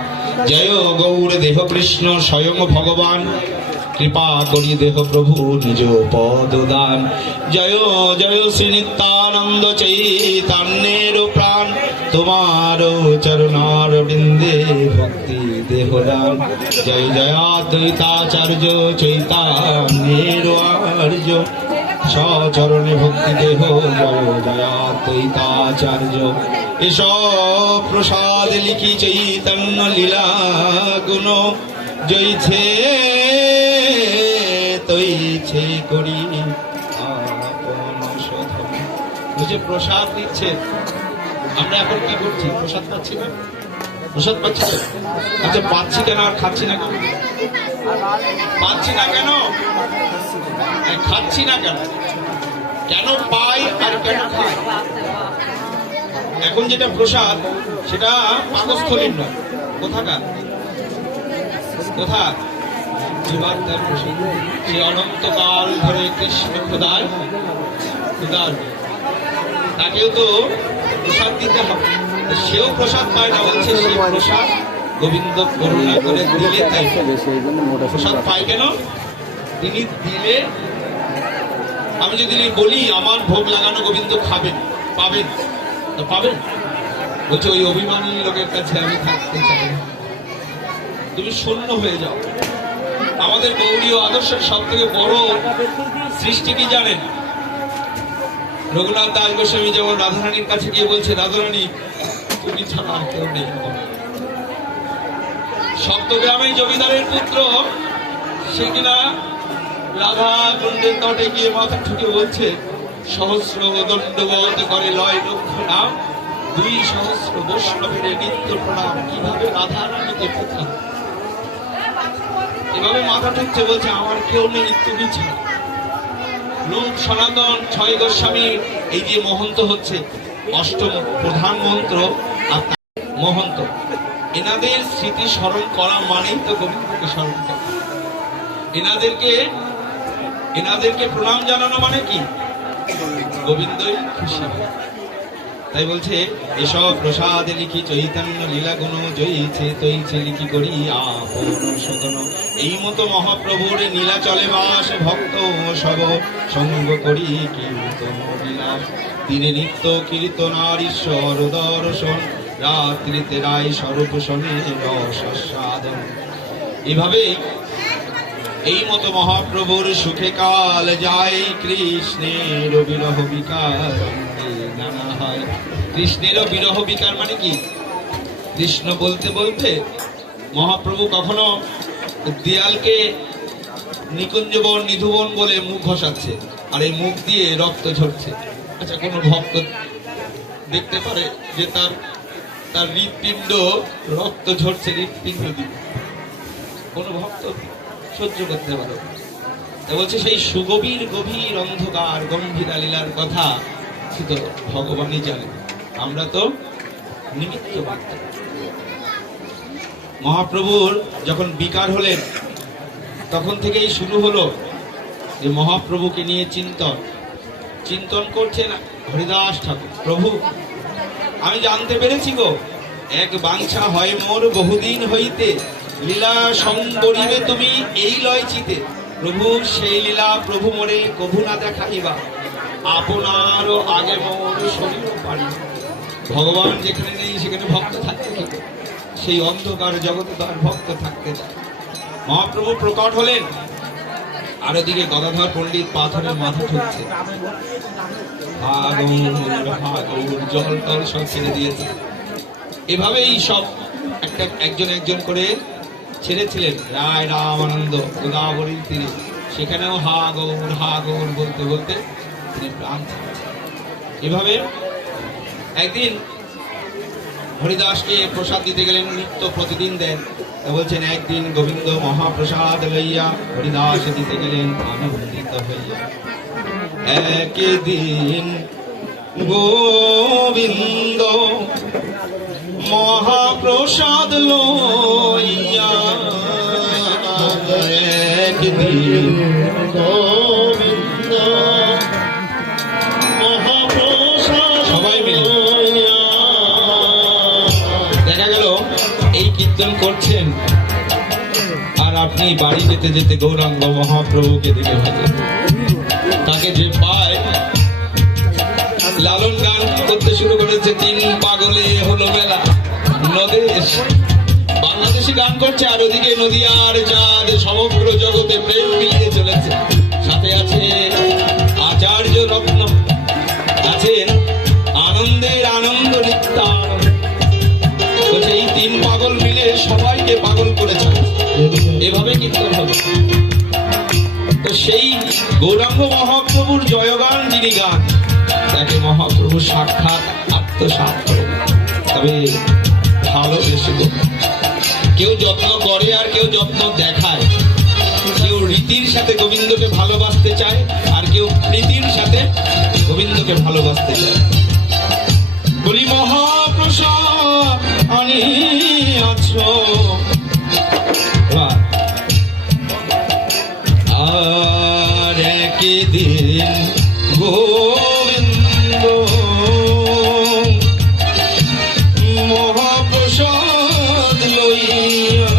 জয় গৌর দেহ কৃষ্ণ স্বয়ং ভগবান, কৃপা করি দেহ প্রভু নিজ পদদান। জয় জয় শ্রী নিত্যানন্দ চৈতন্যের প্রাণ, তোমার চরণার বৃন্দে ভক্তি দেহদান। জয় জয়াদ্বৈতাচার্য চৈতন্যের আর্য, সচরণে ভক্তি দেহ জয় জয়াদ্বৈতাচার্য। এসব প্রসাদ লিখি চৈতন্য লীলা গুণ, জয়ছে তৈছে করি আপন শোধন। বুঝে প্রসাদ দিচ্ছে, আমরা এখন কি করছি? প্রসাদ পাচ্ছি না, প্রসাদ পাচ্ছি না। আচ্ছা পাচ্ছি কেন আর খাচ্ছি না কেন? পাচ্ছি না কেন, খাচ্ছি না কেন? কেন পাই আর কেন খাই? এখন যেটা প্রসাদ সেটা পাকস্থলীর নয়, কোথাকার? কোথা? জীবাত্মার প্রসাদ। সে অনন্তকাল ধরে কৃষ্ণ খোদার তাকেও তো প্রসাদ দিতে হবে, সেও প্রসাদ পায় না, বলছে সেই প্রসাদ গোবিন্দ করুণা করে দিলে তাই প্রসাদ পায়। কেন? তিনি দিলে, আমি যদি বলি আমার ভোগ লাগানো গোবিন্দ খাবেন, পাবেন তো পাবেন? বলছে ওই অভিমানী লোকের কাছে আমি থাকতে চাই, তুমি শূন্য হয়ে যাও। আমাদের গৌরীয় আদর্শের সব থেকে বড় সৃষ্টি কি জানেন? রঘুনাথ দাস গোস্বামী যেমন রাধারানীর কাছে গিয়ে বলছে, রাধারানী তুমি ছাড়া আর কেউ নেই। সপ্তগ্রামের জমিদারের পুত্র সে কিনা রাধা কুণ্ডের তটে গিয়ে মাথা ঠুকে বলছে, সহস্র দণ্ডবোধ করে লয় লক্ষ নাম, 2,000 বৈষ্ণবের নিত্য প্রণাম। কিভাবে রাধা রানীকে প্রথা এভাবে মাথা ঠুকছে, বলছে আমার কেউ নেই তুমি ছাড়া। লোক সনাতন 6 গোস্বামী এই যে মহন্ত হচ্ছে, অষ্টম প্রধান মন্ত্র আর মহন্ত, এনাদের স্মৃতি স্মরণ করা মানেই তো গোবিন্দকে স্মরণ করা। এনাদেরকে প্রণাম জানানো মানে কি? গোবিন্দই খুশি। তাই বলছে এসব প্রসাদ লিখি চৈতন্য লীলা গুণ, জয়ীছে তৈছে লিখি করি আপন শোধন। এই মতো মহাপ্রভুর নীলা চলে বাস, ভক্ত সব সঙ্গ করি কীর্তন বিলাস। দিনে নিত্য কীর্তনার ঈশ্বর দর্শন, রাত্রিতে রায় স্বরূপ শোনে রসাস্বাদন। এভাবে এই মতো মহাপ্রভুর সুখে কাল যায়, কৃষ্ণের বিরহ বিকার নানা হয়। কৃষ্ণের বিরহ বিকার মানে কি? কৃষ্ণ বলতে বলতে মহাপ্রভু কখনো দেয়ালকে নিকুঞ্জবন নিধুবন বলে মুখ ঘষাচ্ছে, আর এই মুখ দিয়ে রক্ত ঝরছে। আচ্ছা কোন ভক্ত দেখতে পারে যে তার হৃৎপিণ্ড রক্ত ঝরছে, হৃৎপিণ্ড দিয়ে কোন ভক্ত সহ্য করতে পারে? বলছে সেই সুগভীর গভীর অন্ধকার গম্ভীরা লীলার কথা শুধু ভগবানই জানে, আমরা তো নিমিত্ত মাত্র। মহাপ্রভুর যখন বিকার হলেন তখন থেকেই শুরু হলো যে মহাপ্রভুকে নিয়ে চিন্তন করছেন হরিদাস ঠাকুর। প্রভু আমি জানতে পেরেছি গো, এক বাঞ্ছা হয় মোর বহুদিন হইতে, লীলা সঙ্গরিবে তুমি এই লয় চিতে। প্রভু সেই লীলা প্রভু মোরে কভু না দেখাইবা, আপনার আগে মোর শরীর পারি। ভগবান যেখানে নেই সেখানে ভক্ত থাকতে থাকে, সেই অন্ধকার জগতে তার ভক্ত থাকতে চায়। মহাপ্রভু প্রকট হলেন, আর ওদিকে গদাধর পণ্ডিত পাথরের মাথা ঠুকছে, জল টল সব ছেড়ে দিয়েছে। এভাবেই সব একজন করে ছেড়েছিলেন। রায় রামানন্দ গোদাবরীর তীরে, সেখানেও হা গৌর বলতে বলতে তিনি প্রাণ ছেড়েছেন। এভাবে একদিন হরিদাসকে প্রসাদ দিতে গেলেন, নিত্য প্রতিদিন দেন। বলছেন একদিন গোবিন্দ মহাপ্রসাদ লইয়া হরিদাস দিতে গেলেন আনন্দিত হইয়া। একদিন গোবিন্দ মহাপ্রসাদ লইয়া গোবিন্দ সবাই মিলে দেখা গেল এই কীর্তন করছেন আর আপনি বাড়ি যেতে যেতে গৌরাঙ্গ মহাপ্রভুকে দিকে ভাবেন। তাকে যে পায় লালন গান করতে শুরু করেছে, তিন পাগলে হলো মেলা নদেশ, বাংলাদেশি গান করছে, আর ওদিকে নদিয়ার চাঁদ সমগ্র জগতে প্রেম মিলিয়ে চলেছে। সাথে আছে আচার্য রত্ন, আছেন আনন্দের আনন্দ নিত্যানন্দ। বলছে এই তিন পাগল মিলে সবাইকে পাগল করেছে, এভাবে কীর্তন হবে। তো সেই গৌরাঙ্গ মহাপ্রভুর জয়গান যিনি গান, তাকে মহাপ্রভু সাক্ষাৎ আত্মসাৎ করে। তবে ভালোবেসে কেউ যত্ন করে আর কেউ যত্ন দেখায়, কেউ রীতির সাথে গোবিন্দকে ভালোবাসতে চায় আর কেউ প্রীতির সাথে গোবিন্দকে ভালোবাসতে চায়। বলি মহাপ্রসাদ আনিয়াছো আর একদিন গোবিন্দ মহাপ্রসাদ লইয়া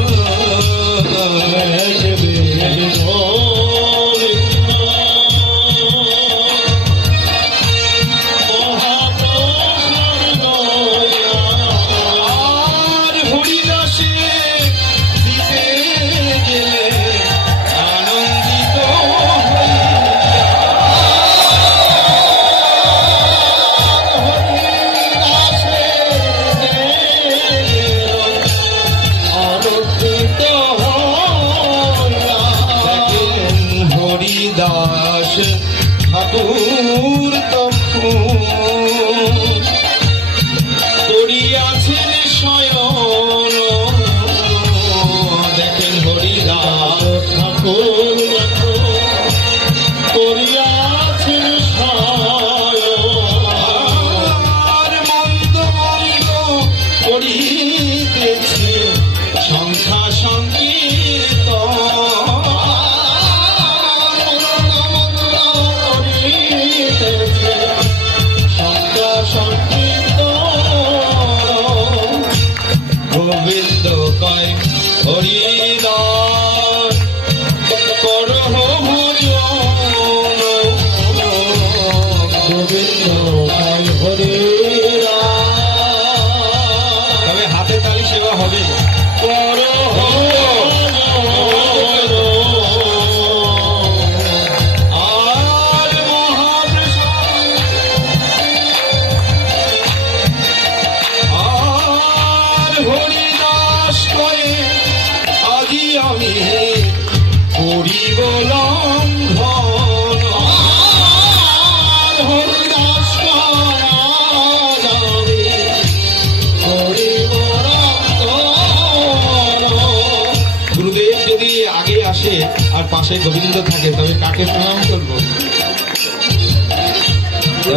আর হরিদাসে দিতে গেলে আনন্দিত হরিদাস ঠাকুর তখন করিয়াছেন শয়ন। দেখেন হরিদাস ঠাকুর করিয়াছেন আর মন্দ মন্দ করিতেছে সংখ্যা সংকীর্তন। গোবিন্দ কয় হরিদাস করহ ভজন, গোবিন্দ হরিদাস তবে হাতে তালি সেবা হবে। করহ আর মহাপ্রসাদ আর হরিদাস কয়ে আজি আমি করিব লঙ্ঘন। আর হরিদাস কয় আজ আমি করিব লঙ্ঘন। গুরুদেব যদি আগে আসে আর পাশে গোবিন্দ থাকে তবে কাকে প্রণাম করবো?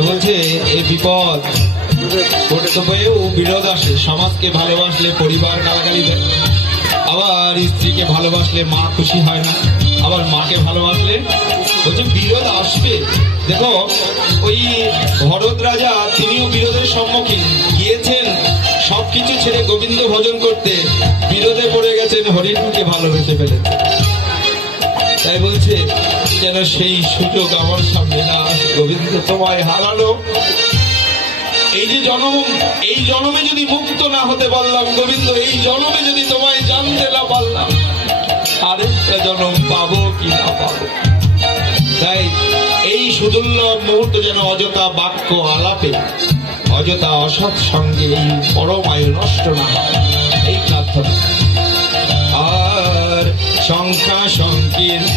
বলছে এই বিপদ কর্তব্যেও বিরোধ আসে। সমাজকে ভালোবাসলে পরিবার গালাগালি দেয়, আবার স্ত্রীকে ভালোবাসলে মা খুশি হয় না, আবার মাকে ভালোবাসলে বলছে বিরোধ আসবে। দেখো ওই ভরত রাজা তিনিও বিরোধের সম্মুখীন গিয়েছেন, সবকিছু ছেড়ে গোবিন্দ ভজন করতে, বিরোধে পড়ে গেছেন, হরিণকে ভালোবেসে ফেলেছে। তাই বলছে যেন সেই সুযোগ আমার সামনে না আসে। গোবিন্দ তোমায় হারানো এই যে জন্ম, এই জন্মে যদি মুক্ত না হতে পারলাম গোবিন্দ, এই জন্মে যদি তোমায় জানতে না পারলাম, আরেকটা জন্ম পাবো কি না পাবো। তাই এই সুদুর্লভ মুহূর্ত যেন অযথা বাক্য আলাপে, অযথা অসৎ সঙ্গে এই পরমায়ু নষ্ট না হয়, এই প্রার্থনা। আর সংখ্যা সংকীর্ণ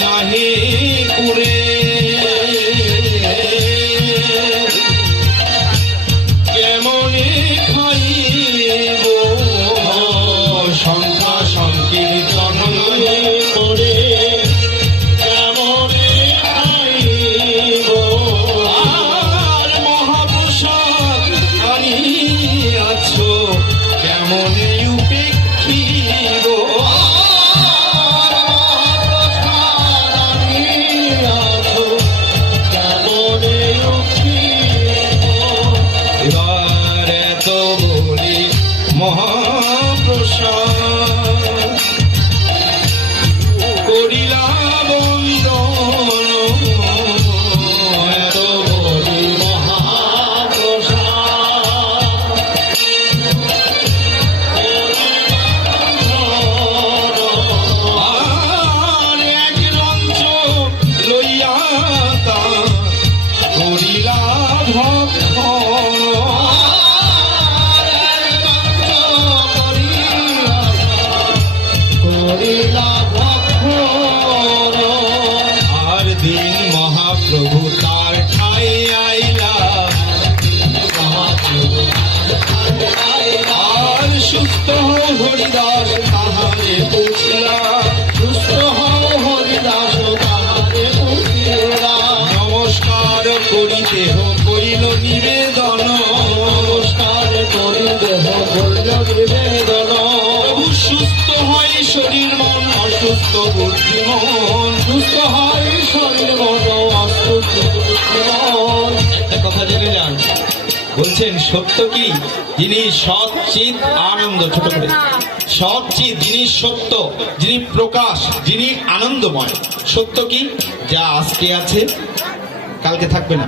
নাহি কুরে কেমনে খাইব, সংখ্যা সংকীর্তন করে কেমনে খাইব। আর মহাপ্রসাদ আনিয়াছো কেমনে উপেক্ষিব। করিলা ভক্ষণ করিলা ভক্ষণ আর দিন মহাপ্রভু তার ঠাই আইলা আর সুস্থ হও হরিদাস তাহারে পুছলা সুস্থ হও হরিদাস তাহারে পুছলা নমস্কার করি দেহ করিল নিবেদন নমস্কার করি দেহ করিল নিবেদন প্রভু সুস্থ হয় শরীর মন অসুস্থ বুদ্ধি মন সুস্থ হয় শরীর মন অসুস্থ বুদ্ধি মন একটা কথা জেনে যান বলছেন সত্য কি যিনি সৎচিৎ আনন্দ ছোট করে সৎচিৎ যিনি সত্য যিনি প্রকাশ যিনি আনন্দময় সত্য কি যা আজকে আছে কালকে থাকবে না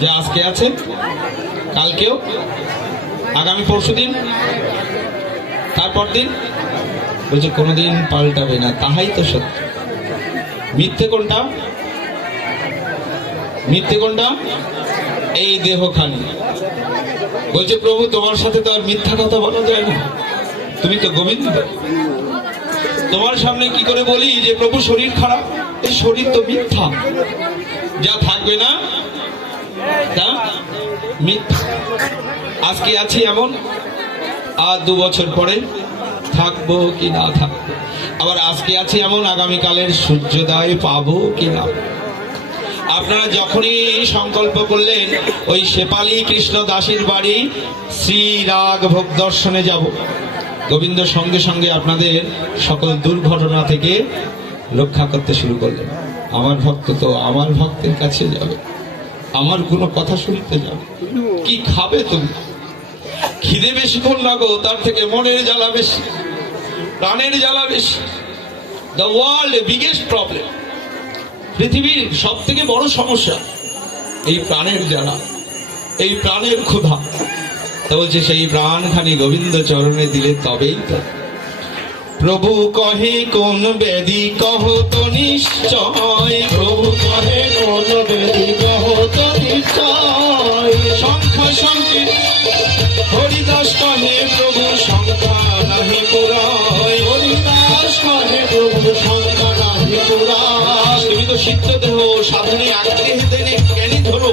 যা আজকে আছে কালকেও আগামী পরশুদিন তারপর দিন বলছে কোনোদিন পাল্টাবে না তাহাই তো সত্য মিথ্যে কোনটা মিথ্যে কোনটা এই দেহখানি বলছে প্রভু তোমার সাথে তো আর মিথ্যা কথা বলা যায় না তুমি তো গোবিন্দ তোমার সামনে কি করে বলি যে প্রভু শরীর খারাপ এই শরীর তো মিথ্যা যা থাকবে না তা মিথ্যা আজকে আছি এমন আর 2 বছর পরে থাকবো কি না থাকবো আবার আজকে আছি এমন আগামীকালের সূর্যোদয় পাবো কি না আপনারা যখনই সংকল্প করলেন ওই শেপালী কৃষ্ণ দাসীর বাড়ি শ্রী রাগ ভোগ দর্শনে যাব গোবিন্দ সঙ্গে সঙ্গে আপনাদের সকল দুর্ঘটনা থেকে রক্ষা করতে শুরু করলেন আমার ভক্ত তো আমার ভক্তের কাছে যাবে আমার কোনো কথা শুনতে যাবে কি খাবে তুমি খিদে বেশিক্ষণ লাগো তার থেকে মনের জ্বালা বেশি প্রাণের জ্বালা বেশি দ্য ওয়ার্ল্ড বিগেস্ট প্রবলেম পৃথিবীর সব থেকে বড় সমস্যা এই প্রাণের জ্বালা এই প্রাণের ক্ষুধা তো বলছে সেই প্রাণখানি গোবিন্দ চরণে দিলে তবেই তো প্রভু কহে কোন ব্যাধি কহ তো নিশ্চয় প্রভু কহে কোন ব্যাধি কহ তো নিশ্চয় সংখ্যা সংখ্যে হরিদাস কহে প্রভু সংখ্যা নাহি পুরায় হরিদাস কহে প্রভু সংখ্যা নাহি পুরায় তুমি তো সিদ্ধ দেহ সাধনে আগ্রহে কেন ধরো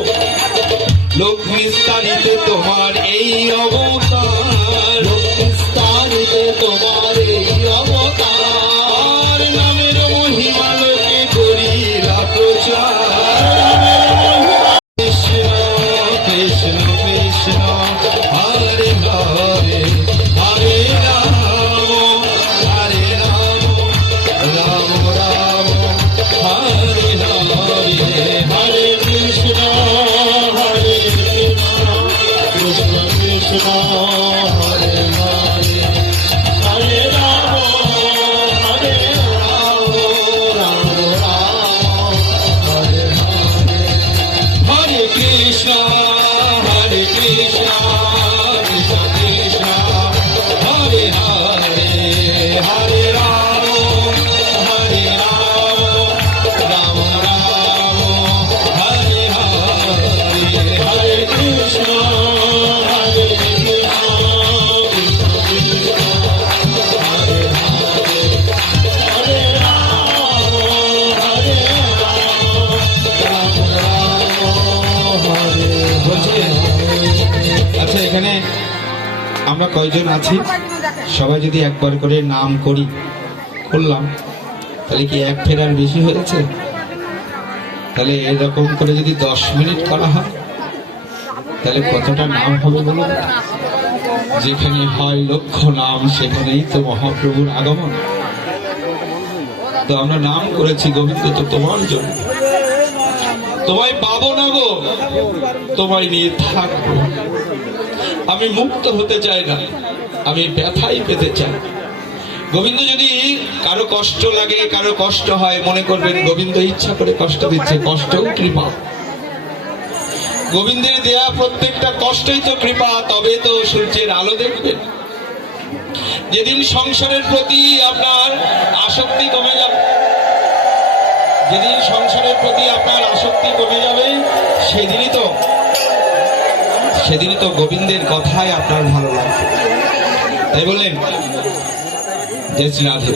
লোক বিস্তারিতে তোমার এই অবতার লোক বিস্তারিতে তোমার এই অবতার নামের মহিমা লোকে করিলা প্রচার কৃষ্ণ কৃষ্ণ কৃষ্ণ হরে হরে হরে রাম হরে রাম রাম রাম হরে হরে হরে কৃষ্ণ হরে কৃষ্ণ কৃষ্ণ কৃষ্ণ হরে হরে হরে রাম হরে রাম রাম রাম হরে হরে হরে কৃষ্ণ হরে কৃষ্ণ কৃষ্ণ কৃষ্ণ হরে হরে হরে রাম হরে রাম রাম রাম হরে হরে হরে কৃষ্ণ হরে কৃষ্ণ কৃষ্ণ কৃষ্ণ হরে হরে হরে রাম হরে রাম রাম রাম হরে বলছে আচ্ছা এখানে আমরা কয়জন আছি সবাই যদি একবার করে নাম করি করলাম তাহলে কি এক ফেরার বেশি হয়েছে তাহলে এরকম করে যদি 10 মিনিট করা হয় তাহলে কতটা নাম হবে বলুন যেখানে হয় লক্ষ নাম সেখানেই তো মহাপ্রভুর আগমন তো আমরা নাম করেছি গোবিন্দ তো তোমার জন্য তোমায় পাবো না গো তোমায় নিয়ে থাকবো আমি মুক্ত হতে চাই না আমি ব্যথাই পেতে চাই গোবিন্দ যদি কারো কষ্ট লাগে কারো কষ্ট হয় মনে করবেন গোবিন্দ ইচ্ছা করে কষ্ট দিচ্ছে কষ্টও কৃপা গোবিন্দের দেয়া প্রত্যেকটা কষ্টই তো কৃপা তবে তো সূর্যের আলো দেখবেন যেদিন সংসারের প্রতি আপনার আসক্তি কমে যাবে যেদিন সংসারের প্রতি আপনার আসক্তি কমে যাবে সেদিনই তো গোবিন্দের কথায় আপনার ভালো লাগবে, তাই বললেন যে শ্রী রাধে।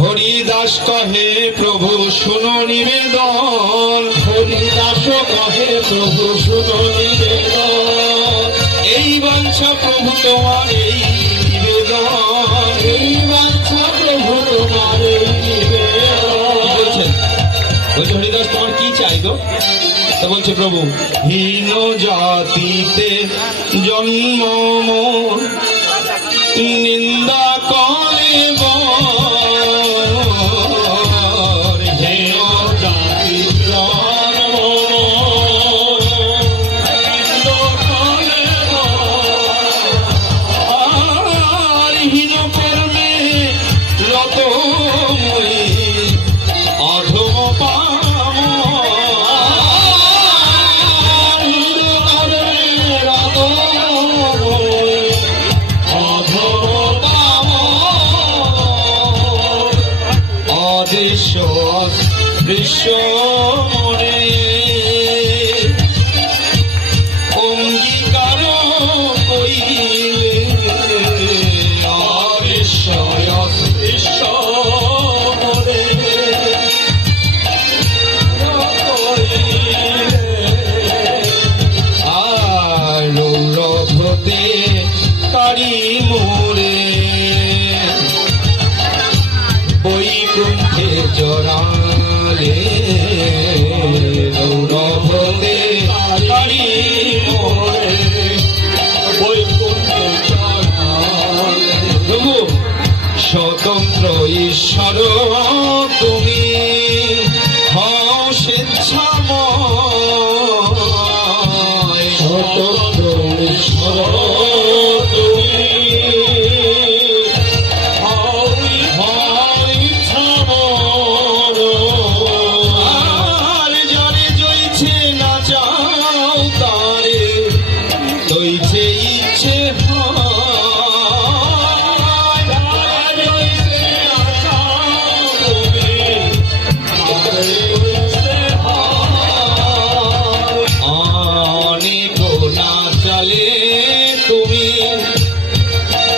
হরিদাস কহে প্রভু শুনো নিবেদন, হরিদাস কহে প্রভু শুনো নিবেদন, এই বাঞ্ছা প্রভু তোমার এই নিবেদন, এই বাঞ্ছা প্রভু তোমার এই নিবেদন। বলছেন হরিদাস তোমার কি চাই গো? তা বলছে প্রভু হীন জাতিতে জন্ম মোর, নিন্দা করে বিশ্ব মনে অঙ্গীকার কইলে বিশ্ব মনে আর রথতে কারি মোরে বৈকুণ্ঠে জরা স্বতন্ত্র ঈশ্বর তুমি হও স্বেচ্ছাময়, স্বতন্ত্র ঈশ্বর তুমি হও ইচ্ছাময়। আর জলে জইছে না চাও তারে দইছে ইচ্ছে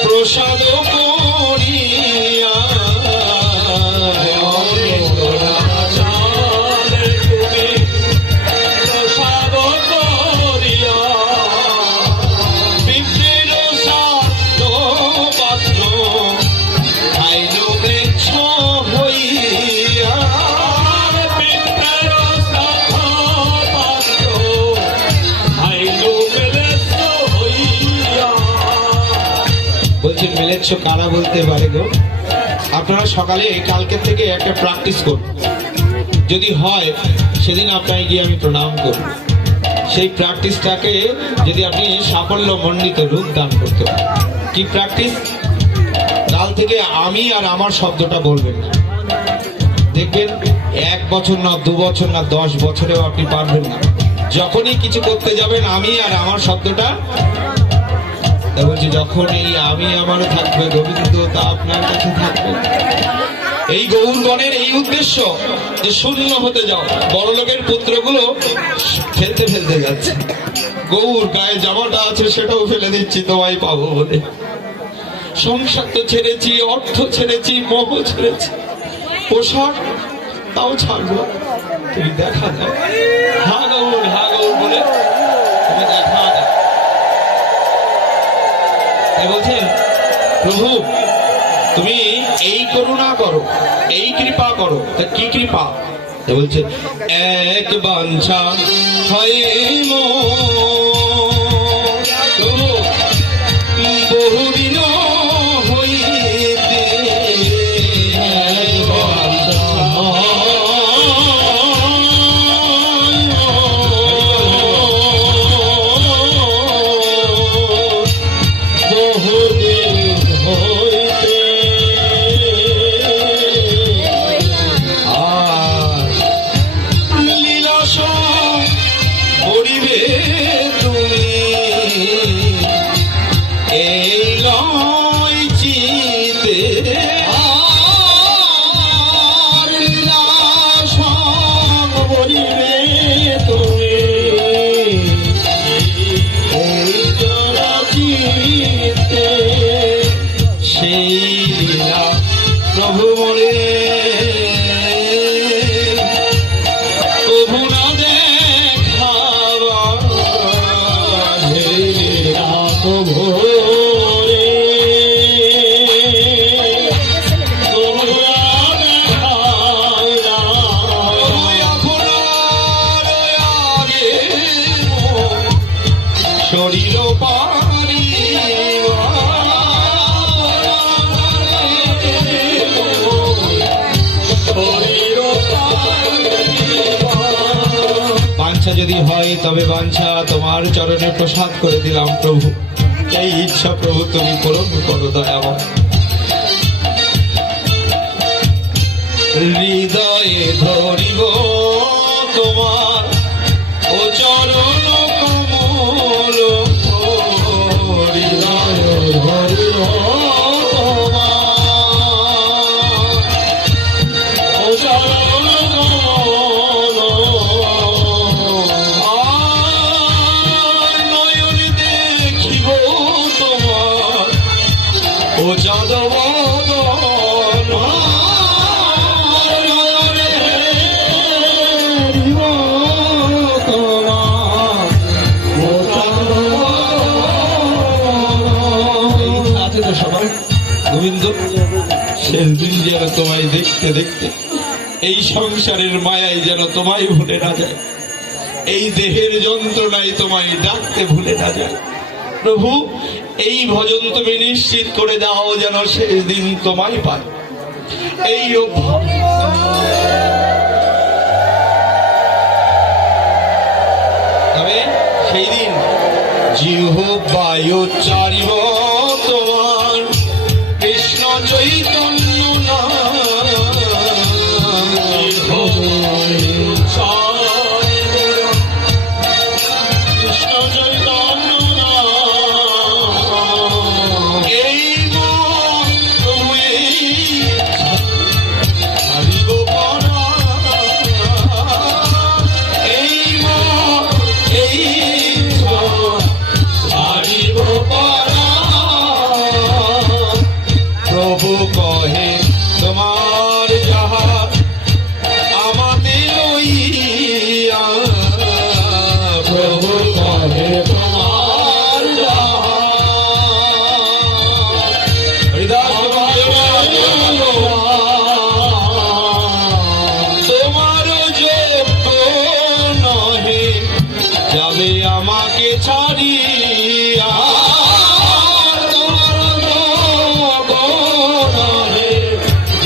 প্রসাদ করিয়া তুমি প্রসাদ করিয়া বিপ্রের সাধ্য পাত্র খাইল বৃক্ষ হইয়া, বিপ্রের সাধ্য পাত্র খাইল বৃক্ষ হইয়া। বলছেন মিলেচ্ছ কারা বলতে পারে গো? আপনারা সকালে কালকের থেকে একটা প্র্যাকটিস করুন, যদি হয় সেদিন আপনাকে গিয়ে আমি প্রণাম করব। সেই প্র্যাকটিসটাকে যদি আপনি সাফল্য মণ্ডিত রূপ দান করতে পারেন। কি প্র্যাকটিস? কাল থেকে আমি আর আমার শব্দটা বলবেন না, দেখবেন 1 বছর না 2 বছর না 10 বছরেও আপনি পারবেন না। যখনই কিছু করতে যাবেন আমি আর আমার শব্দটা বলছি, যখন এই আমি আমারও থাকবে গোবিন্দ তা আপনার কাছে থাকবে। এই গৌরগণের এই উদ্দেশ্য যে শূন্য হতে যাও। বড় লোকের পুত্রগুলো ফেলতে ফেলতে যাচ্ছে, গৌর গায়ে জামাটা আছে সেটাও ফেলে দিচ্ছি তোমায় পাবো বলে। সংসার তো ছেড়েছি, অর্থ ছেড়েছি, মোহ ছেড়েছি, পোশাক তাও ছাড়বো, তুমি দেখা দাও। হা গৌর বলে তুমি দেখা দাও। বলছেন প্রভু তুমি এই করুণা করো, এই কৃপা করো। তা কি কৃপা? বলছে এক বাঞ্ছা হয় বহুদিন হইতে, লীলা পরিবেশ বাঞ্ছা যদি হয় তবে বাঞ্ছা তোমার চরণে প্রসাদ করে দিলাম প্রভু। এই ইচ্ছা প্রভু তুমি পূরণ করো দয়াময়। হৃদয়ে ধরিব তোমার ও চরণ কমল, হৃদয়ে ধরিব তোমার ও চরণ কমল। নয়ন দেখিব তোমার ও যাদব গোবিন্দ। শেষ দিন যেন তোমায় দেখতে দেখতে এই সংসারের মায়ায় যেন তোমায় ভুলে না যায়, এই দেহের যন্ত্রণায় তোমায় ডাকতে ভুলে না যায়। প্রভু এই ভজন তুমি নিশ্চিত করে দাও যেন শেষ দিন তোমায় পায়। এই তবে সেই দিন জিহ্বায় উচ্চারিব তোমার কৃষ্ণ চৈতন্য কৃষ্ণ চৈতন্য এই প্রভু হরিব পরা এই হরিব পরা। প্রভু কহে তোমার যাহা আমাদের লইয়া, প্রভু কহে তোমার যাহা। হরিদাস তোমার যোগ্য নহে যাবে আমাকে ছাড়িয়া,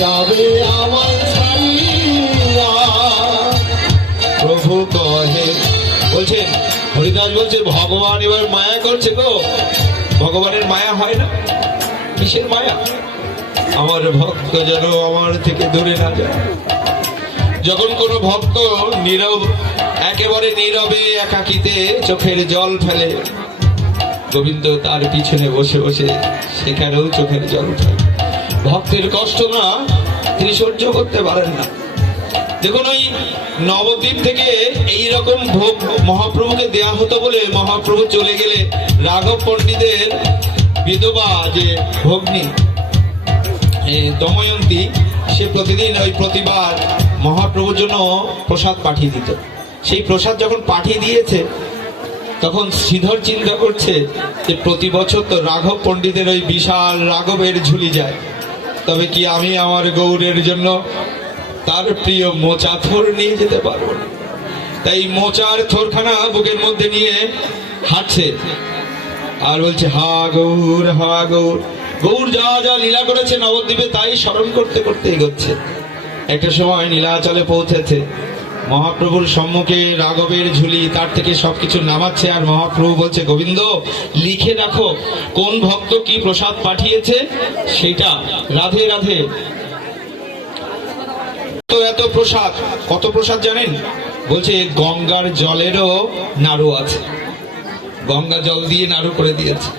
যাবে আমার ছাড়িয়া। প্রভু কহে বলছেন, হরিদাস বলছে ভগবান এবার মায়া করছে গো। ভগবানের মায়া হয় না? কিসের মায়া? আমার ভক্ত যেন আমার থেকে দূরে না যায়। যখন কোনো ভক্ত নীরব, একেবারে নীরবে একাকিতে চোখের জল ফেলে, গোবিন্দ তার পিছনে বসে বসে সেখানেও চোখের জল ফেলে। ভক্তের কষ্ট না তিনি সহ্য করতে পারেন না। দেখুন ওই নবদ্বীপ থেকে এইরকম ভোগ মহাপ্রভুকে দেয়া হতো বলে মহাপ্রভু চলে গেলে রাঘব পণ্ডিতের বিধবা যে ভগ্নী দময়ন্তী, সে প্রতিদিন ওই প্রতিবার মহাপ্রভুর জন্য প্রসাদ পাঠিয়ে দিত। সেই প্রসাদ যখন পাঠিয়ে দিয়েছে তখন শ্রীধর চিন্তা করছে যে প্রতি বছর তো রাঘব পণ্ডিতের ওই বিশাল রাঘবের ঝুলি যায়, তবে কি আমি আমার গৌরের জন্য তার প্রিয় মোচা থোর নিয়ে যেতে পারবো না। তাই মোচার থোরখানা বুকের মধ্যে নিয়ে হাঁটছে আর বলছে হা গৌর হা গৌর। গৌর যা যা লীলা করেছে নবদ্বীপে তাই স্মরণ করতে করতে এগোচ্ছে। একটা সময় নীলাচলে পৌঁছেছে, মহাপ্রভুর সম্মুখে রাঘবের ঝুলি, তার থেকে সবকিছু নামাচ্ছে আর মহাপ্রভু বলছে গোবিন্দ লিখে রাখো কোন ভক্ত কি প্রসাদ পাঠিয়েছে সেটা। রাধে রাধে। তো এত প্রসাদ, কত প্রসাদ জানেন? বলছে গঙ্গার জলেরও নাড়ু আছে, গঙ্গা জল দিয়ে নাড়ু করে দিয়েছে।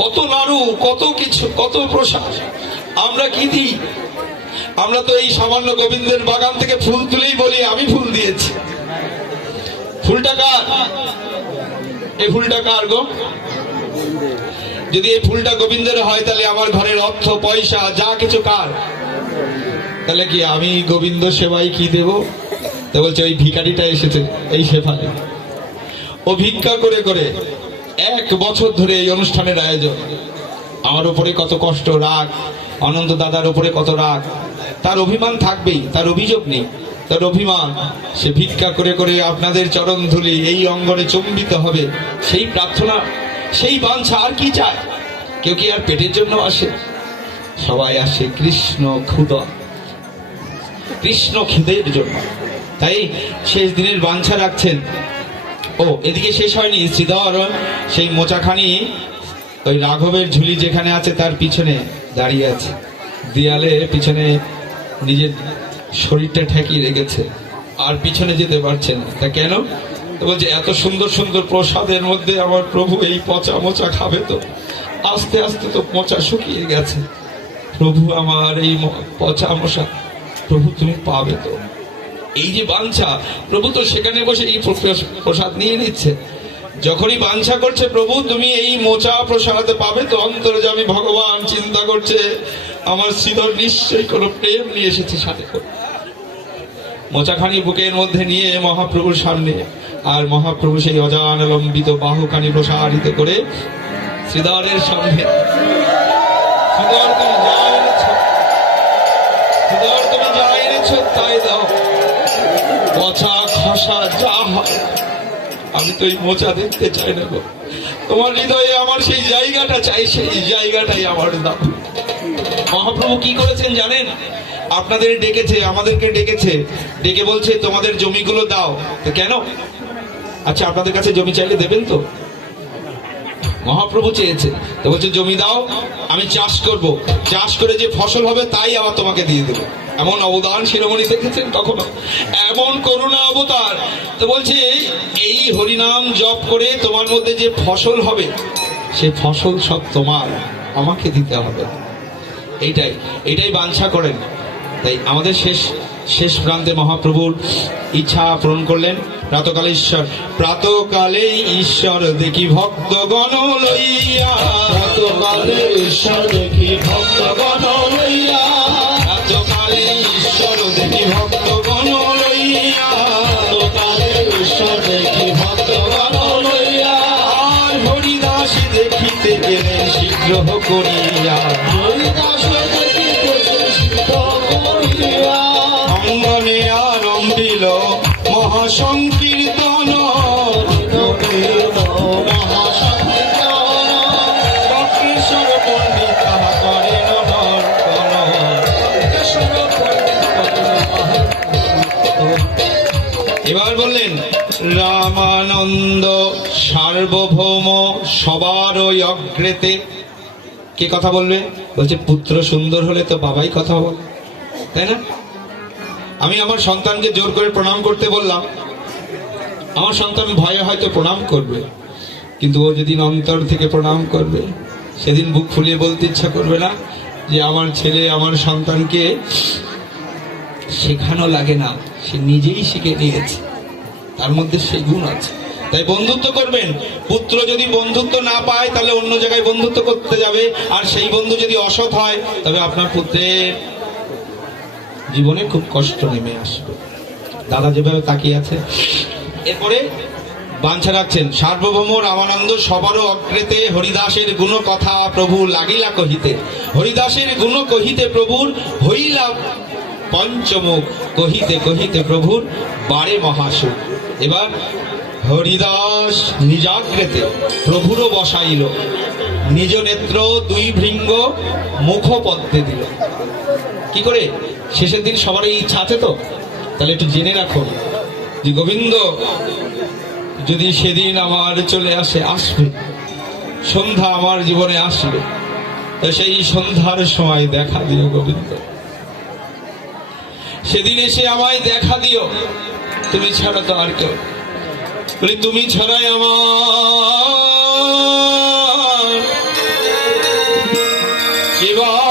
কত নাড়ু, কত কিছু, কত প্রসাদ। আমরা কি দিই? আমরা তো এই সামান্য গোবিন্দের বাগান থেকে ফুল তুলেই বলি আমি ফুল দিয়েছি। ফুলটা কার? এই ফুলটা কার গো? যদি এই ফুলটা গোবিন্দের হয় তাহলে আমার ঘরের অর্থ পয়সা যা কিছু কার? তাহলে কি আমি গোবিন্দ সেবায় কি দেব? তো বলছে ওই ভিখারিটা এসেছে এই সেবায়, ও ভিক্ষা করে করে 1 বছর ধরে এই অনুষ্ঠানের আয়োজন। আমার উপরে কত কষ্ট, রাগ, অনন্ত দাদার উপরে কত রাগ, তার অভিমান থাকবেই, তার অভিযোগ নেই, তার অভিমান, সে ভিক্ষা করে করে আপনাদের চরণ ধুলি এই অঙ্গনে চুম্বিত হবে, সেই প্রার্থনা, সেই বাঞ্ছা। আর কি চায়? কেউ কি আর পেটের জন্য আসে? সবাই আসে কৃষ্ণ ক্ষুধা, কৃষ্ণ খিদের জন্য। তাই শেষ দিনের বাঞ্ছা রাখছেন। ও এদিকে শেষ হয়নি, শ্রীধর সেই মোচাখানি ওই রাঘবের ঝুলি যেখানে আছে তার পিছনে দাঁড়িয়ে আছে, দেয়ালে পিছনে নিজের শরীরটা ঠেকিয়ে রেখেছে, আর পিছনে যেতে পারছে না। তা কেন? তো বলছে এত সুন্দর সুন্দর প্রসাদের মধ্যে আমার প্রভু এই পচা মোচা খাবে, তো আস্তে আস্তে তো মোচা শুকিয়ে গেছে। প্রভু আমার এই পচা মোচা প্রভু তুমি পাবে তো? এই যে বাঞ্ছা, প্রভু তো সেখানে বসে এই প্রসাদ নিয়ে নিচ্ছে। যখনই বাঞ্ছা করছে প্রভু তুমি এই মোচা প্রসাদ পাবে তো, অন্তর্যামী ভগবান চিন্তা করছে আমার শ্রীধর নিশ্চয়ই কোনো প্রেম নিয়ে এসেছে সাথে করে। মোচাখানি বুকের মধ্যে নিয়ে মহাপ্রভুর সামনে, আর মহাপ্রভু সেই অজানলম্বিত বাহুখানি প্রসারিত করে শ্রীধরের সামনে, শ্রীধর তুমি যা এনেছো, শ্রীধর তুমি যা এনেছো তাই দাও, পচা খসা যা হয়, আমি তো এই মোচা দেখতে চাই না গো, তোমার হৃদয়ে আমার সেই জায়গাটা চাই, সেই জায়গাটাই আমার দাও। মহাপ্রভু কি করেছেন জানেন? আপনাদের ডেকেছে, আমাদেরকে ডেকেছে, ডেকে বলছে তোমাদের জমিগুলো দাও। তো কেন? আচ্ছা আপনাদের কাছে জমি চাইলে দেবেন তো? মহাপ্রভু চেয়েছে, তো বলছে জমি দাও, আমি চাষ করব, চাষ করে যে ফসল হবে তাই আবার তোমাকে দিয়ে দেবো। এমন অবদান শিরোমণি দেখেছেন কখনো? এমন করুণা অবতার। তো বলছে এই হরিনাম জপ করে তোমার মধ্যে যে ফসল হবে, সেই ফসল সব তোমার, আমাকে দিতে হবে। এইটাই বাঞ্ছা করেন। তাই আমাদের শেষ প্রান্তে মহাপ্রভুর ইচ্ছা পূরণ করলেন। প্রাতকালে ঈশ্বর দেখি ভক্তগণ লইয়া, প্রাতকালে ঈশ্বর দেখি ভক্তগণ লইয়া, প্রাতকালে ঈশ্বর দেখি ভক্তগণ লইয়া, প্রাতকালে ঈশ্বর দেখি ভক্তগণ লইয়া, আর হরিদাস দেখিতে গেলেন শীঘ্র করিয়া, হরিদাস দেখিতে শীঘ্র করিয়া, অঙ্গনে আরম্ভিল মহাসংকীর্তন, বক্রেশ্বর পণ্ডিত তাহা করেন এবার বললেন রামানন্দ সার্বভৌম সবার ওই অগ্রেতে। কে কথা বলবে? বলছে পুত্র সুন্দর হলে তো বাবাই কথা বলে, তাই না? আমি আমার সন্তানকে জোর করে প্রণাম করতে বললাম, আমার সন্তান ভয়ে হয়তো প্রণাম করবে, কিন্তু ও যেদিন অন্তর থেকে প্রণাম করবে সেদিন বুক ফুলিয়ে বলতে ইচ্ছা করবে না যে আমার ছেলে, আমার সন্তানকে শেখানো লাগে না, সে নিজেই শিখে নিয়েছে, তার মধ্যে সেই গুণ আছে। তাই বন্ধুত্ব করবেন। পুত্র যদি বন্ধুত্ব না পায় তাহলে অন্য জায়গায় বন্ধুত্ব করতে যাবে, আর সেই বন্ধু যদি অসৎ হয় তবে আপনার পুত্রের জীবনে খুব কষ্ট নেমে আসবে। দাদা যেভাবে তাকিয়ে আছে। এরপরে বাঞ্ছা রাখছেন সার্বভৌম রামানন্দ সবারও অগ্রেতে, হরিদাসের গুণ কথা প্রভু লাগিলা কহিতে, হরিদাসের গুণ কহিতে প্রভুর হইলা পঞ্চমুখ, কহিতে কহিতে প্রভুর বারে মহাসুখ। এবার হরিদাস নিজাগ্রেতে প্রভুরও বসাইল, নিজ নেত্র দুই ভৃঙ্গ মুখ পদ্মে দিল। কি করে? শেষের দিন সবারই ইচ্ছা আছে তো, তাহলে একটু জেনে রাখুন যে গোবিন্দ যদি সেদিন আমার চলে আসবে, সন্ধ্যা আমার জীবনে আসবে, তো সেই সন্ধ্যার সময় দেখা দিও গোবিন্দ, সেদিন এসে আমায় দেখা দিও, তুমি ছাড়া তো আর কেউ, বলি তুমি ছাড়াই আমার এবার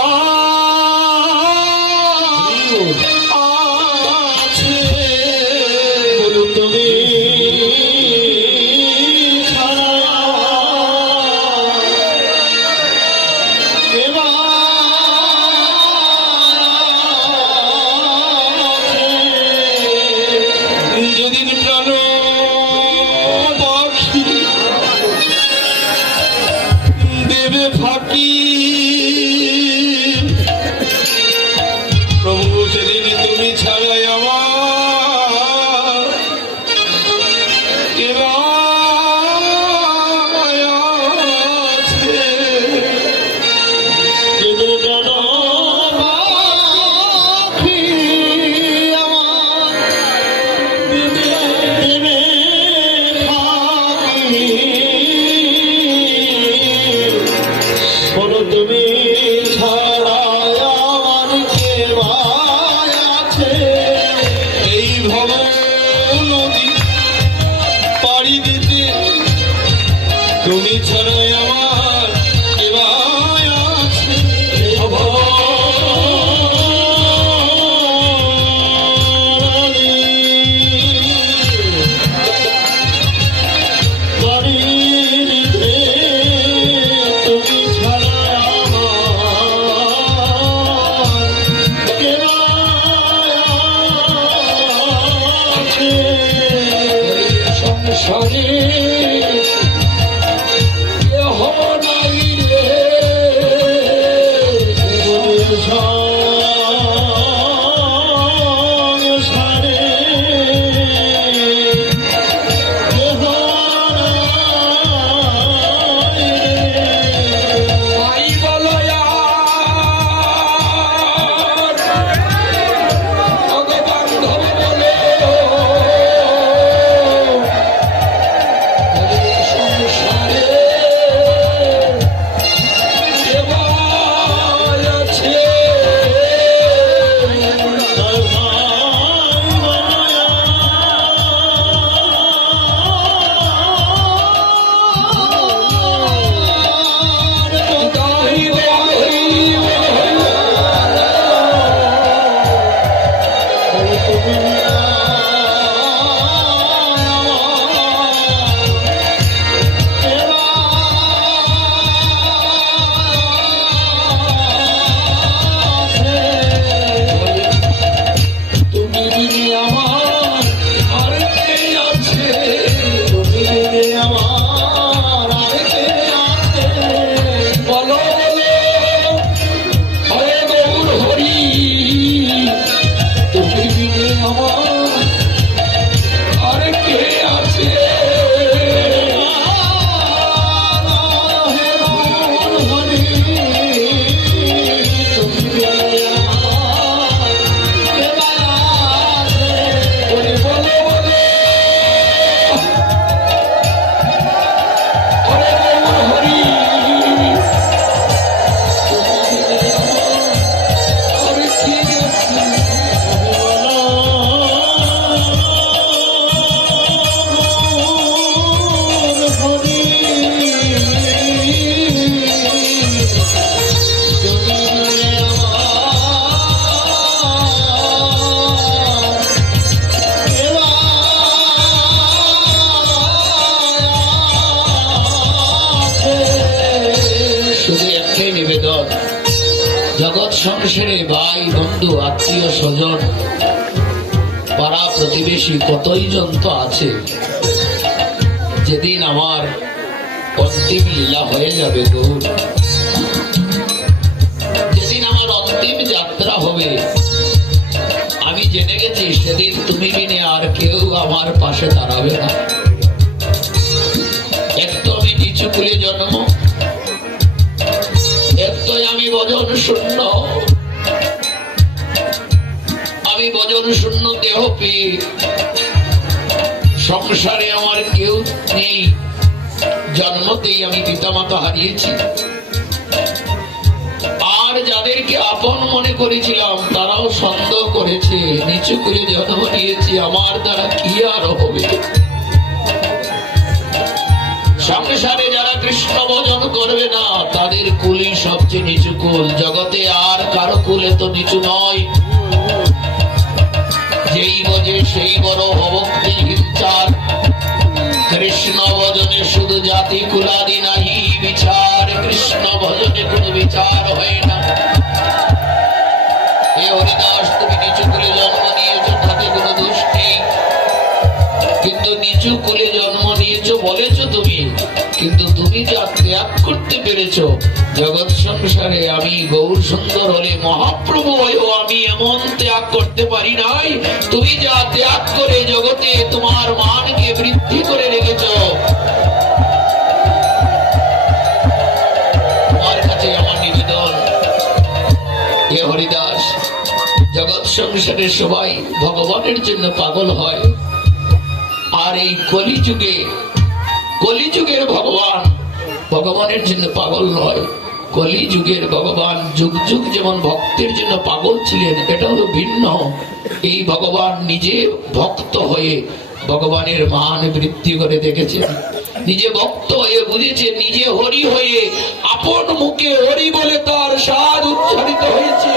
সংসারে কেহ নাই রে সংসারে কেহ নাই রে। ভাই বলো ভগবান ধরে বলো সংসারে কেবল আছে তুমি বিনে আমার আর কে আছে, তুমি বিনে আমার আর কে আছে, বলো বলো হরে গৌর হরি, তুমি বিনে আমার আর কে আছে, হে গৌর হরি, তুমি বিনে আমার কে আছে, বলে বলো বলো হরে গৌর হরি, তুমি বিনে আমার আর কে আছে, শুধু একটাই নিবেদন, জগৎ সংসারে ভাই বন্ধু আত্মীয় স্বজন পাড়া প্রতিবেশী কতই জন তো আছে। যেদিন আমার অন্তিম লীলা হয়ে যাবে গৌর, যেদিন আমার অন্তিম যাত্রা হবে, আমি জেনে গেছি সেদিন তুমি বিনে আর কেউ আমার পাশে দাঁড়াবে না। এক তো আমি নিচু কুলে জন্ম, এক তো আমি বজন শূন্য, আমি বজন শূন্য দেহ পেয়ে সংসারে আমার কেউ নেই, জন্মতেই আমি পিতামাতা হারিয়েছি। আর যাদেরকে আপন মনে করেছিলাম তারাও সন্দেহ করেছে, নিচু করে জন্ম নিয়েছি, আমার দ্বারা কি আর হবে। সংসারে যারা কৃষ্ণ ভজন করবে না তাদের কুলই সবচেয়ে নিচু কুল, জগতে আর কারো কুলে তো নিচু নয়। যেই বোঝে সেই বড় ভক্তি হিংসার, কৃষ্ণ ভজনে শুধু জাতি কুলাদি নাহি বিচার, কৃষ্ণ ভজনে কোনো বিচার হয় না। এ হরিদাস, তুমি নিচু কুলে জন্ম নিয়েছো তাতে কোনো দোষ নেই, কিন্তু নিচু কুলে জন্ম নিয়েছো বলেছো তুমি, কিন্তু তুমি যা ত্যাগ করতে পেরেছো জগৎ সংসারে। আমি গৌর সুন্দর হলে মহাপ্রভু হয়েও আমি এমন ত্যাগ করতে পারি নাই। তুমি যা ত্যাগ করে জগতে তোমার মানকে বৃদ্ধি করে রেখেছো, তোমার কাছে আমার নিবেদন, এ হরিদাস, জগৎ সংসারে সবাই ভগবানের জন্য পাগল হয়, আর এই কলিযুগের ভগবান ভগবানের জন্য পাগল নয়। কলিযুগের ভগবান যুগ যুগ যেমন ভক্তের জন্য পাগল ছিলেন, এটা হলো ভিন্ন। এই ভগবান নিজে ভক্ত হয়ে ভগবানের মান বৃদ্ধি করে দেখেছেন, নিজে ভক্ত হয়ে বুঝেছেন, নিজে হরি হয়ে আপন মুখে হরি বলে তার স্বাদ উচ্চারিত হয়েছে।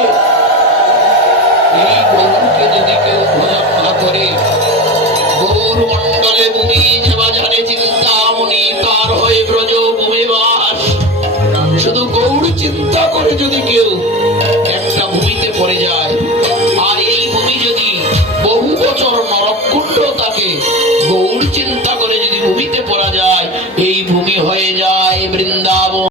এই গৌরকে যদি কেউ ভজন না করে, গৌর মন্ডলে ভূমি যেবা জানে চিন্তামণি, তার হয়ে ব্রজ ভূমি বাস। শুধু গৌর চিন্তা করে যদি কেউ একটা ভূমিতে পড়ে যায়, আর এই ভূমি যদি বহু বছর নরককুণ্ড তাকে গৌর চিন্তা করে যদি বৃন্দা